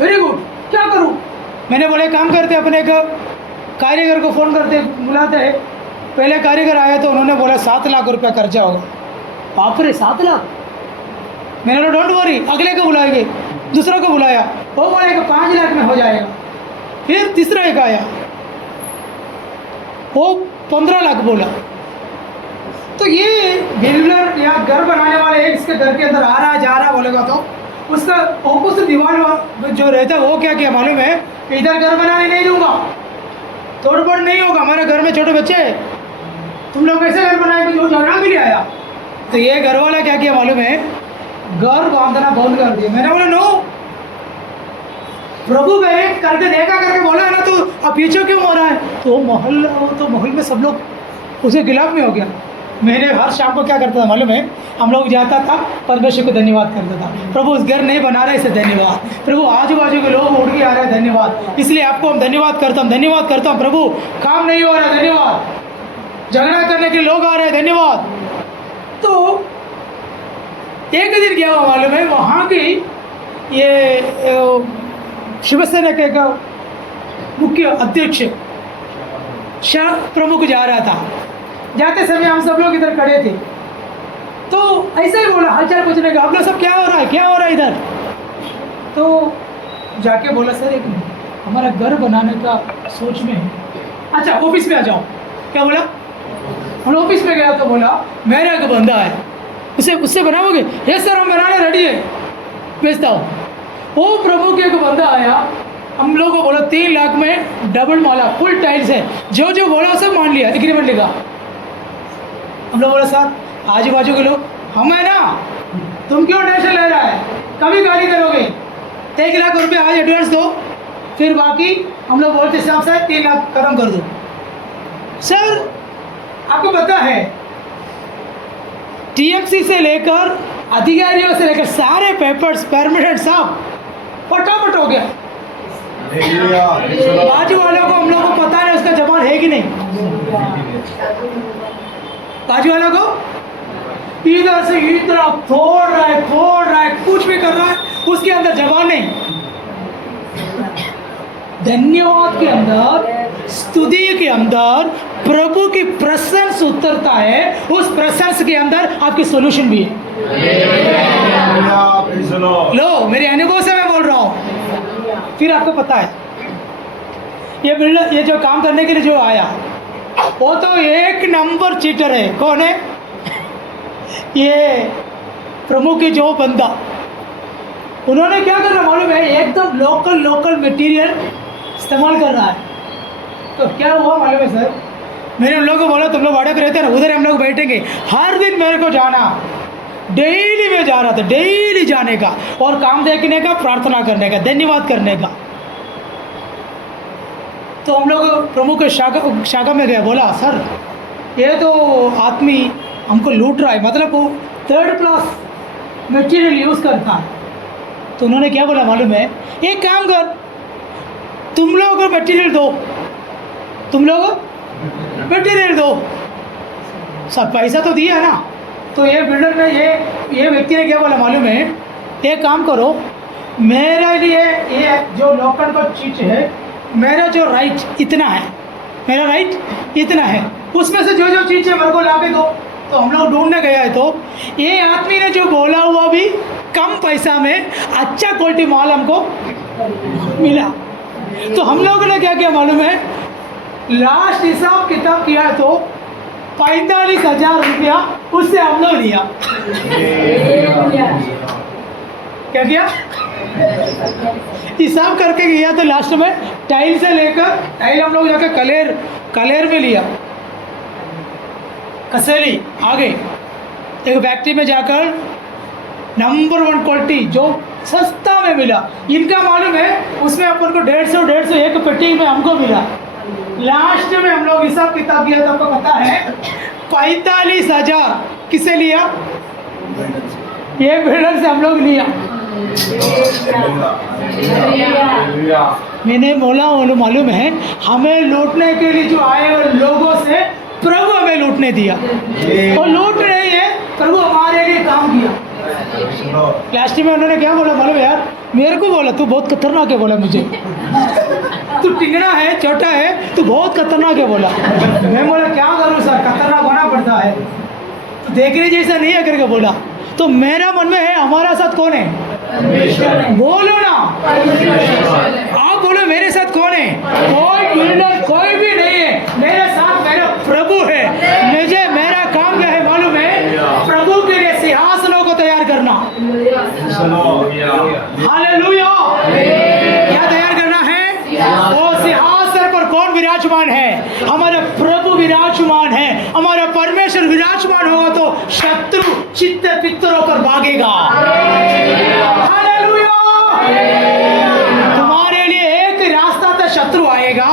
वेरी गुड, क्या करूँ? मैंने बोले काम करते, अपने एक कारीगर को फ़ोन करते बुलाते हैं। पहले कारीगर आया तो उन्होंने बोला 7 लाख रुपया खर्चा होगा। बाप रे 7 लाख! मैंने बोला डोंट वरी, अगले को बुलाएंगे। दूसरा को बुलाया, वो बोलेगा 5 लाख में हो जाएगा। फिर तीसरा एक आया, वो 15 लाख बोला। तो ये बिल्डर या घर बनाने वाले इसके घर के अंदर आ रहा जा रहा बोलेगा तो उसका ऑपोजिट दीवार जो रहता है वो क्या किया मालूम है? इधर घर बनाने नहीं दूंगा, तोड़फोड़ नहीं होगा, हमारे घर में छोटे बच्चे हैं, तुम लोग कैसे घर बनाएंगे? जो झगड़ा भी नहीं आया। तो ये घर वाला क्या किया मालूम है? घर बांधना बंद कर दिया। मैंने बोला नो, प्रभु गए करके देखा करके बोला है ना, तो अब पीछे क्यों हो रहा है? तो महल में सब लोग उसे गिलाफ में हो गया। मैंने हर शाम को क्या करता था मालूम है? हम लोग जाता था, परमेश्वर को धन्यवाद करता था, प्रभु उस घर नहीं बना रहे इसे धन्यवाद, प्रभु आजू बाजू के लोग उड़ के आ रहे हैं धन्यवाद, इसलिए आपको हम धन्यवाद करता हूँ प्रभु, काम नहीं हो रहा है धन्यवाद, झगड़ा करने के लोग आ रहे हैं धन्यवाद। तो एक दिन क्या हुआ मालूम है? वहाँ की ये शिवसेना के एक मुख्य अध्यक्ष शाह प्रमुख जा रहा था। जाते समय हम सब लोग इधर खड़े थे, तो ऐसे ही बोला हालचाल पूछने का, आप लोग सब क्या हो रहा है इधर? तो जाके बोला सर एक हमारा घर बनाने का सोच में है। अच्छा ऑफिस में आ जाओ। क्या बोला? हम ऑफिस में गया तो बोला मेरा एक बंदा है, उससे बनाओगे? यस सर हम बनाने रेडी है, भेजता हूँ। वो प्रभु के एक बंदा आया, हम लोगों को बोला 3 लाख में डबल माला फुल टाइल्स है, जो जो बोला सब मान लिया, एग्रीमेंट लिखा। हम लोग बोला सर आजू बाजू के लोग हम है ना, तुम क्यों टेंशन ले रहा है, कभी गाली करोगे, 1 लाख रुपये आज एडवांस दो, फिर बाकी हम लोग बोलते हिसाब से 3 लाख खत्म कर दो। सर आपको पता है टीएमसी से लेकर अधिकारियों से लेकर सारे पेपर्स परमिटेड सब फटाफट हो गया। बाजू वालों को हम लोग को पता नहीं उसका जबान है कि नहीं, बाजू वालों को इधर से इतना फोड़ रहा है, कुछ भी कर रहा है, उसके अंदर जबान नहीं। धन्यवाद के अंदर, स्तुति के अंदर प्रभु की प्रशंसा उतरता है, उस प्रशंसा के अंदर आपकी सॉल्यूशन भी है। लो मेरे अनुभव से मैं बोल रहा हूँ। फिर आपको पता है ये बिल्डर, ये जो काम करने के लिए जो आया वो तो 1 नंबर चीटर है। कौन है? ये प्रमुख के जो बंदा, उन्होंने क्या करना मालूम है? एकदम लोकल मटेरियल इस्तेमाल कर रहा है। तो क्या हुआ मालूम है सर? मैंने उन लोगों को बोला तुम लोग वाड़े पे रहते हैं ना, उधर हम लोग बैठेंगे। हर दिन मेरे को जाना, डेली में जा रहा था, डेली जाने का और काम देखने का, प्रार्थना करने का, धन्यवाद करने का। तो हम लोग प्रमुख शाखा में गए, बोला सर ये तो आदमी हमको लूट रहा है, मतलब वो 3rd क्लास मटेरियल यूज़ करता है। तो उन्होंने क्या बोला मालूम है? एक काम कर, तुम लोग मटेरियल दो, मटेरियल दो, सब पैसा तो दिया ना। तो ये बिल्डर ने ये व्यक्ति ने क्या बोला मालूम है? एक काम करो, मेरे लिए ये जो लोकल का चीज है, मेरा जो राइट इतना है, मेरा राइट इतना है, उसमें से जो जो चीज़ें मेरे को ला के दो। तो हम लोग ढूंढने गया है, तो ये आदमी ने जो बोला हुआ भी कम पैसा में अच्छा क्वालिटी माल हमको मिला। तो हम लोगों ने क्या किया मालूम है, लास्ट हिसाब किताब किया है तो 45,000 रुपया उससे हम लोग लिया। क्या किया, हिसाब करके गया तो लास्ट में टाइल से लेकर, टाइल हम लोग जाकर कलेर में लिया, कसेली आगे एक फैक्ट्री में जाकर नंबर 1 क्वालिटी जो सस्ता में मिला। इनका मालूम है उसमें अपन को 150 एक पेटी में हमको मिला। लास्ट में हम लोग हिसाब किताब किया तो आपको पता है 45,000 किसे लिया, एक बिल्डर से हम लोग लिया। मैंने बोला मालूम है हमें लूटने के लिए जो आए और लोगों से प्रभु हमें लूटने दिया, और लूट नहीं है, प्रभु हमारे लिए काम किया। लास्ट में उन्होंने क्या बोला मालूम है यार, मेरे को बोला तू बहुत खतरनाक है, बोला मुझे तू टिंगना है, छोटा है, तू बहुत खतरनाक है बोला। मैं बोला क्या करूँ सर, खतरनाक होना पड़ता है, तो देखने जैसा नहीं है करके बोला। तो मेरा मन में है हमारा साथ कौन है, बोलो ना आप, बोलो मेरे साथ कौन है, कोई बिल्डर कोई भी नहीं है, मेरे साथ मेरा प्रभु है। मुझे मेरा काम क्या है मालूम है, प्रभु के लिए सिंहासनों को तैयार करना। हालेलुया, क्या तैयार करना है, वो सिंहासन पर कौन विराजमान है, हमारा प्रभु विराजमान है, हमारा परमेश्वर विराजमान होगा तो शत्रु चित्त पित्तरों पर भागेगा। हालेलुया, तुम्हारे लिए एक रास्ता तो शत्रु आएगा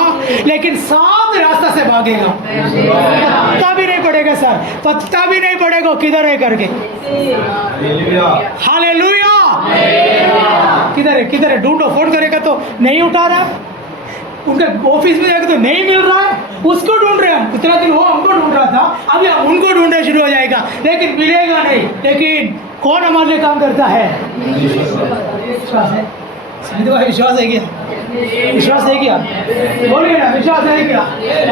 लेकिन 7 रास्ता से भागेगा, पत्ता भी नहीं पड़ेगा सर, पत्ता भी नहीं पड़ेगा किधर है करके। हालेलुया, किधर है ढूंढो, फोन करेगा तो नहीं उठा रहा, उनके ऑफिस में जाकर तो नहीं मिल रहा है, उसको ढूंढ रहे हम। इतना दिन वो हमको ढूंढ रहा था, अभी हम उनको ढूंढना शुरू हो जाएगा, लेकिन मिलेगा नहीं। लेकिन कौन हमारे लिए काम करता है, विश्वास है, विश्वास है क्या, विश्वास है क्या, बोलिए ना, विश्वास है क्या।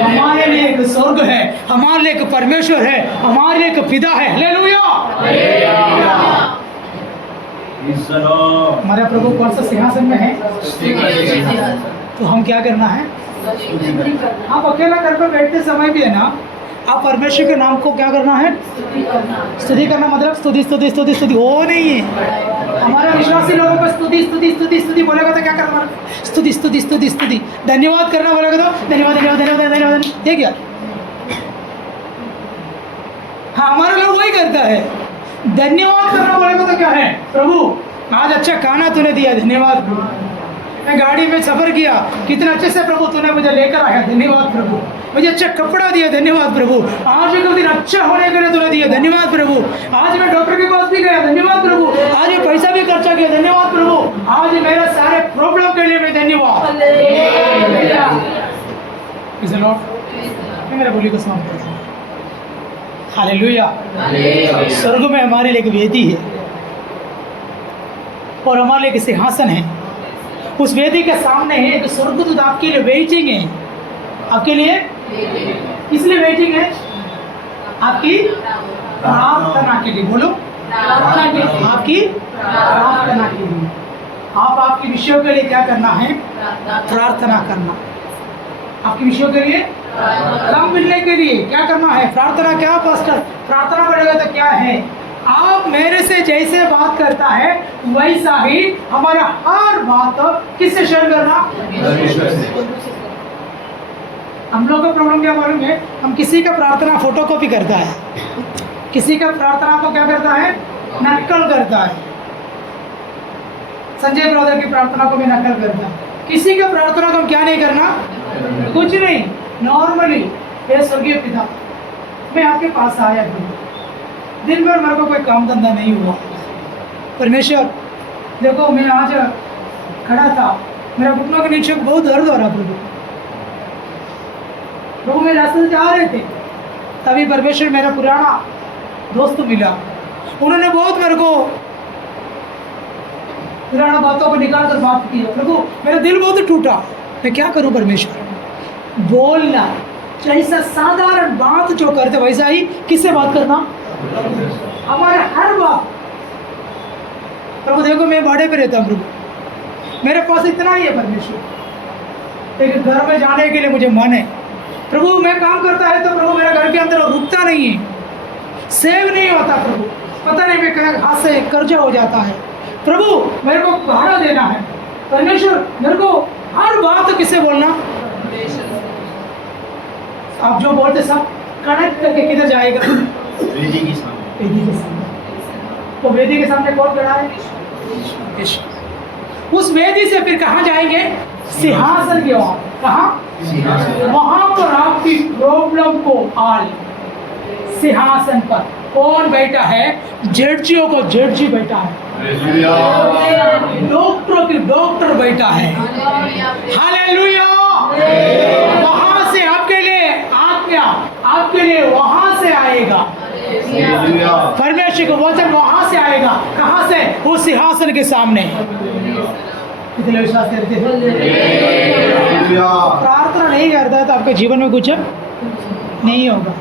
हमारे लिए एक स्वर्ग है, हमारे लिए एक परमेश्वर है, हमारे लिए एक पिता है। हालेलुया, हमारा प्रभु कौन सा सिंहासन में है, तो हम क्या करना है, आप अकेला घर पर बैठते समय भी है ना, आप परमेश्वर के नाम को क्या करना है, स्तुति करना। मतलब स्तुति स्तुति स्तुति स्तुति वो नहीं है, हमारा विश्वासी लोगों को स्तुति स्तुति स्तुति स्तुति बोलेगा तो क्या करना, स्तुति स्तुति स्तुति स्तुति। धन्यवाद करना बोलेगा तो धन्यवाद धन्यवाद धन्यवाद धन्यवाद, ये क्या, हाँ हमारा लोग वही करता है। धन्यवाद करना बोलेगा तो क्या है, प्रभु आज अच्छा खाना तूने दिया, धन्यवाद प्रभु। मैं गाड़ी में सफ़र किया, कितना अच्छे से प्रभु तूने मुझे लेकर आया, धन्यवाद प्रभु। मुझे अच्छा कपड़ा दिया, धन्यवाद प्रभु। आज एक दिन अच्छा होने के लिए तूने दिया, धन्यवाद प्रभु। आज मैं डॉक्टर के पास भी गया, धन्यवाद प्रभु। आज ये पैसा भी खर्चा किया, धन्यवाद प्रभु। आज मेरा सारे प्रॉब्लम के लिए मैं धन्यवाद। मेरा बोली को समाप्त करता हूँ। हालेलुया, स्वर्ग में हमारे लिए एक वेदी है और हमारे लिए एक सिंहासन है। उस वेदी के सामने है एक स्वर्गदूत आपके लिए वेटिंग है, आपके लिए इसलिए वेटिंग है, आपकी प्रार्थना के लिए। बोलो, आपकी प्रार्थना के लिए। आप आपके विषयों के लिए क्या करना है, प्रार्थना करना। आपके विषयों के लिए काम मिलने के लिए क्या करना है, प्रार्थना। क्या पास्टर, प्रार्थना पड़ेगा तो क्या है, आप मेरे से जैसे बात करता है वैसा ही हमारा हर बात किससे शेयर करना, हम लोग का प्रॉब्लम क्या मालूम है, हम किसी का प्रार्थना फोटो कॉपी करता है, किसी का प्रार्थना को क्या करता है, नकल करता है। संजय ब्रदर की प्रार्थना को भी नकल करता है। किसी का प्रार्थना को क्या नहीं करना, कुछ नहीं, नॉर्मली हे स्वर्गीय पिता, मैं आपके पास आया हूँ, दिन भर मेरे को कोई काम धंधा नहीं हुआ, परमेश्वर देखो मैं आज खड़ा था, मेरा घुटनों के नीचे बहुत दर्द हो रहा प्रभु मैं रास्ते से जा रहे थे, तभी परमेश्वर मेरा पुराना दोस्त मिला, उन्होंने बहुत मेरे को पुराना बातों को निकाल कर बात की। प्रभु मेरा दिल बहुत टूटा, मैं क्या करूं परमेश्वर, बोलना, जैसा साधारण बात जो करते वैसा ही किससे बात करना, हमारे हर बात। प्रभु देखो मैं भाड़े पे रहता हूँ प्रभु, मेरे पास इतना ही है परमेश्वर, एक घर में जाने के लिए मुझे मन है प्रभु, मैं काम करता है तो प्रभु मेरे घर के अंदर रुकता नहीं है, सेव नहीं होता प्रभु, पता नहीं मैं कहीं हाथ से कर्जा हो जाता है प्रभु, मेरे को भाड़ा देना है परमेश्वर, मेरे को हर बात किससे बोलना, आप जो बोलते सब कनेक्ट करके किधर जाएगा, वेदी के सामने। वेदी के सामने। तो वेदी के सामने कौन खड़ा है, यीशु। उस वेदी से फिर कहाँ जाएंगे, सिंहासन की ओर, कहाँ, वहां पर आपकी प्रॉब्लम को हल, सिंहासन पर कौन बैठा है, जड्जियों को जड्जी बैठा है, डॉक्टरों की डॉक्टर बैठा है, हालेलुया। वहां से आपके लिए आज्ञा, आपके लिए वहां से आएगा, परमेश्वर का वचन वहां से आएगा, कहां से, उस सिंहासन के सामने। कितने विश्वास करते हैं, प्रार्थना नहीं करता है तो आपके जीवन में कुछ नहीं होगा,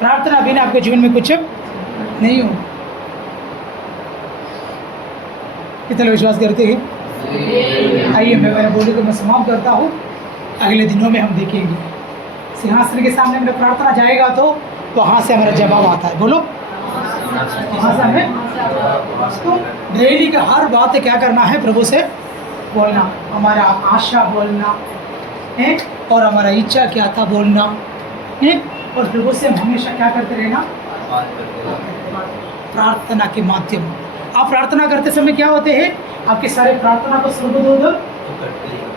प्रार्थना बिना आपके जीवन में कुछ नहीं होगा। कितने विश्वास करते हैं। आइए मैं मेरे बोली को मैं समाप्त करता हूँ, अगले दिनों में हम देखेंगे सिंहासन के सामने मेरा प्रार्थना जाएगा तो वहाँ से हमारा जवाब आता है, बोलो वहाँ से हमें। तो डेली का हर बात क्या करना है, प्रभु से बोलना, हमारा आशा बोलना है और हमारा इच्छा क्या था बोलना है, और प्रभु से हम हमेशा क्या करते रहना, प्रार्थना के माध्यम। आप प्रार्थना करते समय क्या होते हैं, आपके सारे प्रार्थना को स्वर्गदूत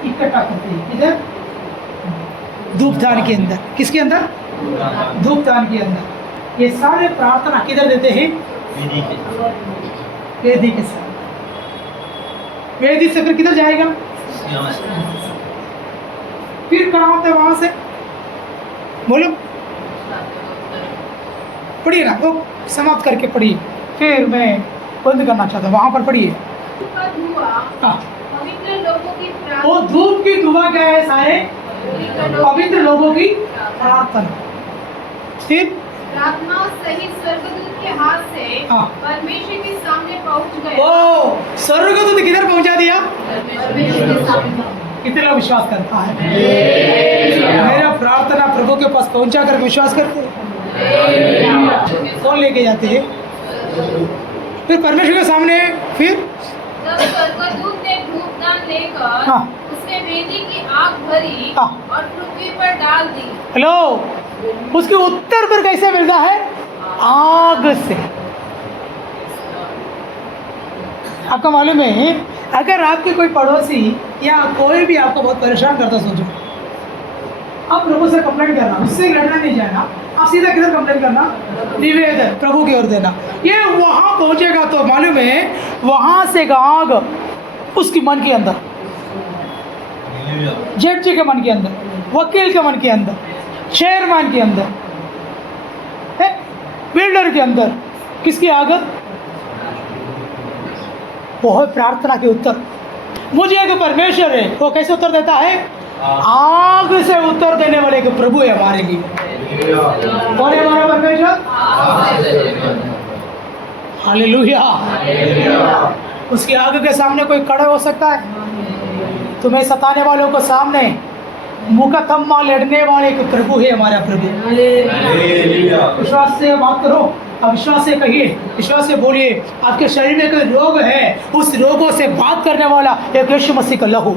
इकट्ठा करते हैं, इधर धूपदान के अंदर, किसके अंदर, धूपदान के अंदर। ये सारे प्रार्थना किधर देते हैं, वेदी के साथ। वेदी से फिर किधर जाएगा, फिर कहाँ होते हैं वहां से, बोलो पढ़िए ना, वो समाप्त करके पढ़िए, फिर मैं बंद करना चाहता हूँ, वहां पर पढ़िए। हाँ, पवित्र लोगों की वो धूप की धुआं क्या है, सारे पवित्र लोगों की प्रार्थना। फिर प्रार्थना सही स्वर्गदूत के हाथ से हाँ। परमेश्वर के सामने पहुंच गया। ओ स्वर्गदूत किधर पहुंचा दिया, परमेश्वर के सामने। कितने लोग विश्वास करता है, मेरा प्रार्थना प्रभु के पास पहुंचा कर विश्वास करते हैं, कौन लेके जाते हैं, फिर परमेश्वर के सामने। फिर तब स्वर्गदूत ने धूपदान लेकर हाँ। उसने वेदी की आग भरी हाँ। और पृथ्वी पर डाल दी। हेलो, उसके उत्तर पर कैसे मिलता है, आग से। आपको मालूम है, अगर आपके कोई पड़ोसी या कोई भी आपको बहुत परेशान करता, सोचो आप प्रभु से कंप्लेंट करना, उससे लड़ना नहीं जाना, आप सीधा किधर कंप्लेंट करना, निवेदन प्रभु की ओर देना। ये वहां पहुंचेगा तो मालूम है वहां से आग उसके मन के अंदर, जज के मन के अंदर, वकील के मन के अंदर, चेयरमैन के अंदर, बिल्डर के अंदर, किसकी आग, वो है प्रार्थना के उत्तर। मुझे एक परमेश्वर है, वो कैसे उत्तर देता है, आग से उत्तर देने वाले एक प्रभु है हमारे लिए। कौन है हमारा परमेश्वर, हालेलुया। उसकी आग के सामने कोई खड़ा हो सकता है, तुम्हें सताने वालों को सामने मुकदमा लड़ने वाले एक प्रभु है हमारा प्रभु। विश्वास से बात करो, अविश्वास से कहिए, विश्वास से बोलिए। आपके शरीर में कोई रोग है, उस रोगों से बात करने वाला एक यीशु मसीह का लहू।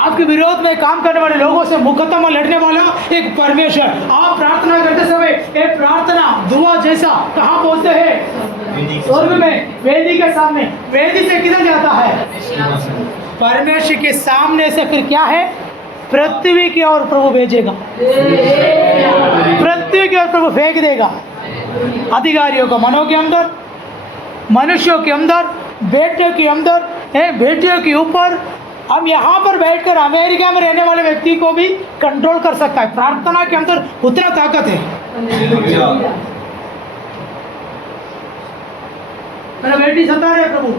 आपके विरोध में काम करने वाले लोगों से मुकदमा लड़ने वाला एक परमेश्वर। आप प्रार्थना करते समय एक प्रार्थना दुआ जैसा कहाँ पहुँचते हैं, स्वर्ग में, वेदी के सामने। वेदी से किधर जाता है, परमेश्वर के सामने से फिर क्या है, पृथ्वी की ओर प्रभु भेजेगा, पृथ्वी की ओर प्रभु फेंक देगा। अधिकारियों को मनों के अंदर, मनुष्यों के अंदर, बेटे के अंदर, बेटियों के ऊपर। हम यहाँ पर बैठकर अमेरिका में रहने वाले व्यक्ति को भी कंट्रोल कर सकता है। प्रार्थना के अंदर उतना ताकत है। मेरा बेटी सता रहे प्रभु,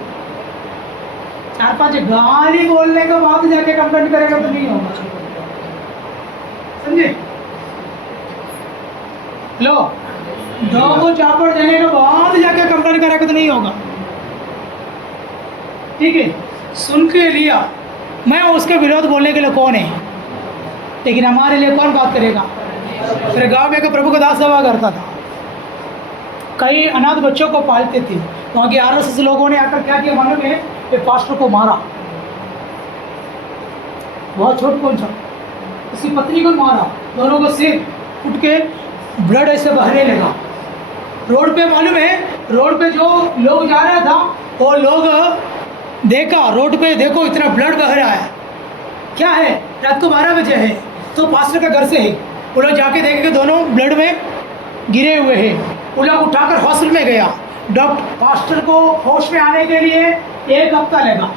4-5 गाली बोलने के बाद जाके कंप्लेंट करेगा तो नहीं होगा, समझे? लो, 2 को चापड़ देने के बाद जाके कंप्लेंट करेगा तो नहीं होगा, ठीक है? सुन के लिया, मैं उसके विरोध बोलने के लिए कौन है, लेकिन हमारे लिए कौन बात करेगा? मेरे गांव में एक प्रभु का दास सेवा करता था, कई अनाथ बच्चों को पालते थे। वहाँ के आरएसएस लोगों ने आकर क्या किया मालूम है? ये पास्टर को मारा, बहुत छोट कौन सा, उसकी पत्नी को मारा, दोनों को सिर फुट के ब्लड ऐसे बहने लगा। रोड पे मालूम है, रोड पे जो लोग जा रहा था वो लोग देखा, रोड पे देखो इतना ब्लड बह रहा है, क्या है? रात को 12 बजे है, तो पास्टर का घर से है, वो लोग जाके देखेंगे दोनों ब्लड में गिरे हुए हैं। वो लोग उठाकर हॉस्पिटल में गया, डॉक्टर पास्टर को होश में आने के लिए 1 हफ्ता लगा।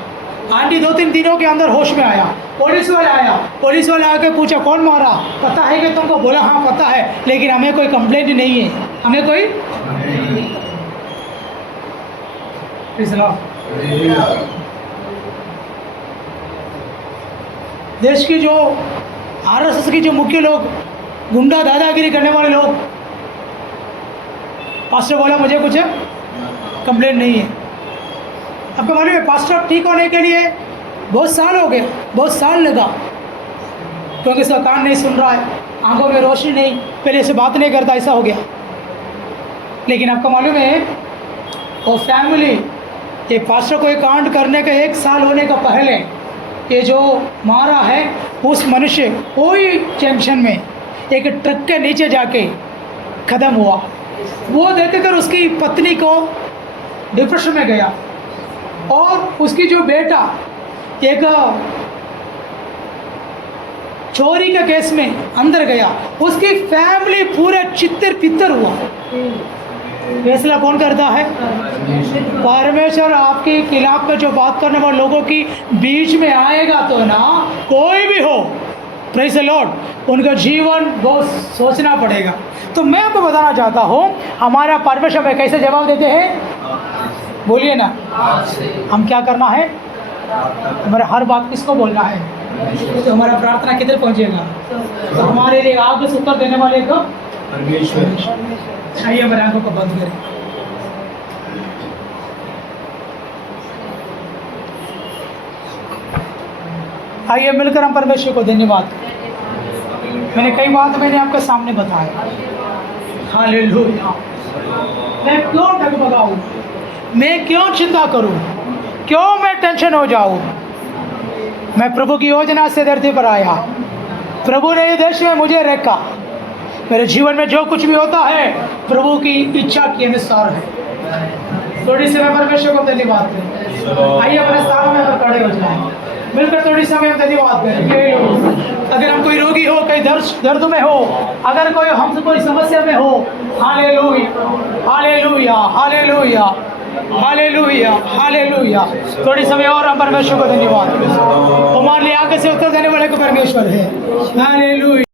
आंटी 2-3 दिनों के अंदर होश में आया। पुलिस वाला आया, पुलिस वाला आकर पूछा कौन मारा, पता है कि तुमको? बोला हाँ पता है, लेकिन हमें कोई कंप्लेंट नहीं है, हमें कोई देश की जो आरएसएस की जो मुख्य लोग, गुंडा दादागिरी करने वाले लोग, पास्टर बोला मुझे कुछ कंप्लेंट नहीं है। आपको मालूम है पास्टर ठीक होने के लिए बहुत साल हो गए, बहुत साल लगा, क्योंकि इसका कान नहीं सुन रहा है, आंखों में रोशनी नहीं, पहले से बात नहीं करता, ऐसा हो गया। लेकिन आपको मालूम है वो फैमिली, ये पास्टर को एक कांड करने का 1 साल होने का पहले ये जो मारा है उस मनुष्य कोई जंक्शन में एक ट्रक के नीचे जाके ख़त्म हुआ। वो देखकर उसकी पत्नी को डिप्रेशन में गया, और उसकी जो बेटा एक चोरी के केस में अंदर गया, उसकी फैमिली पूरा चित्तर पित्तर हुआ। फैसला कौन करता है? परमेश्वर। आपके खिलाफ में जो बात करने वाले लोगों की बीच में आएगा तो ना, कोई भी हो, प्रेज़ द लॉर्ड, उनका जीवन बहुत सोचना पड़ेगा। तो मैं आपको बताना चाहता हूँ हमारा परमेश्वर में कैसे जवाब देते हैं, बोलिए ना। हम क्या करना है? हमारा हर बात किसको बोलना है? तो हमारा प्रार्थना किधर पहुँचेगा? तो हमारे लिए आगे से उत्तर देने वाले को परमेश्वर। आइए हमारे आंखों को बंद करें। आइए मिलकर हम परमेश्वर को धन्यवाद करें। मैंने कई बात मैंने आपके सामने बताया। हालेलुया। मैं क्यों डगमगाऊं? मैं क्यों चिंता करूं? क्यों मैं टेंशन हो जाऊं? मैं प्रभु की योजना से धरती पर आया, प्रभु ने ये देश में मुझे रखा। मेरे जीवन में जो कुछ भी होता है प्रभु की इच्छा के अनुसार है। थोड़ी सी मैं परमेश्वर को धन्यवाद करें। आइए अपने स्थानों में अगर खड़े हो जाए, मिलकर थोड़ी समय हम धन्यवाद करें। अगर हम कोई रोगी हो, कहीं दर्द में हो, अगर कोई हमसे कोई समस्या में हो, hallelujah hallelujah hallelujah hallelujah hallelujah. थोड़ी समय और हम परमेश्वर को धन्यवाद करें। हमारे लिए आगे से उत्तर देने वाले को परमेश्वर है। हालेलुया।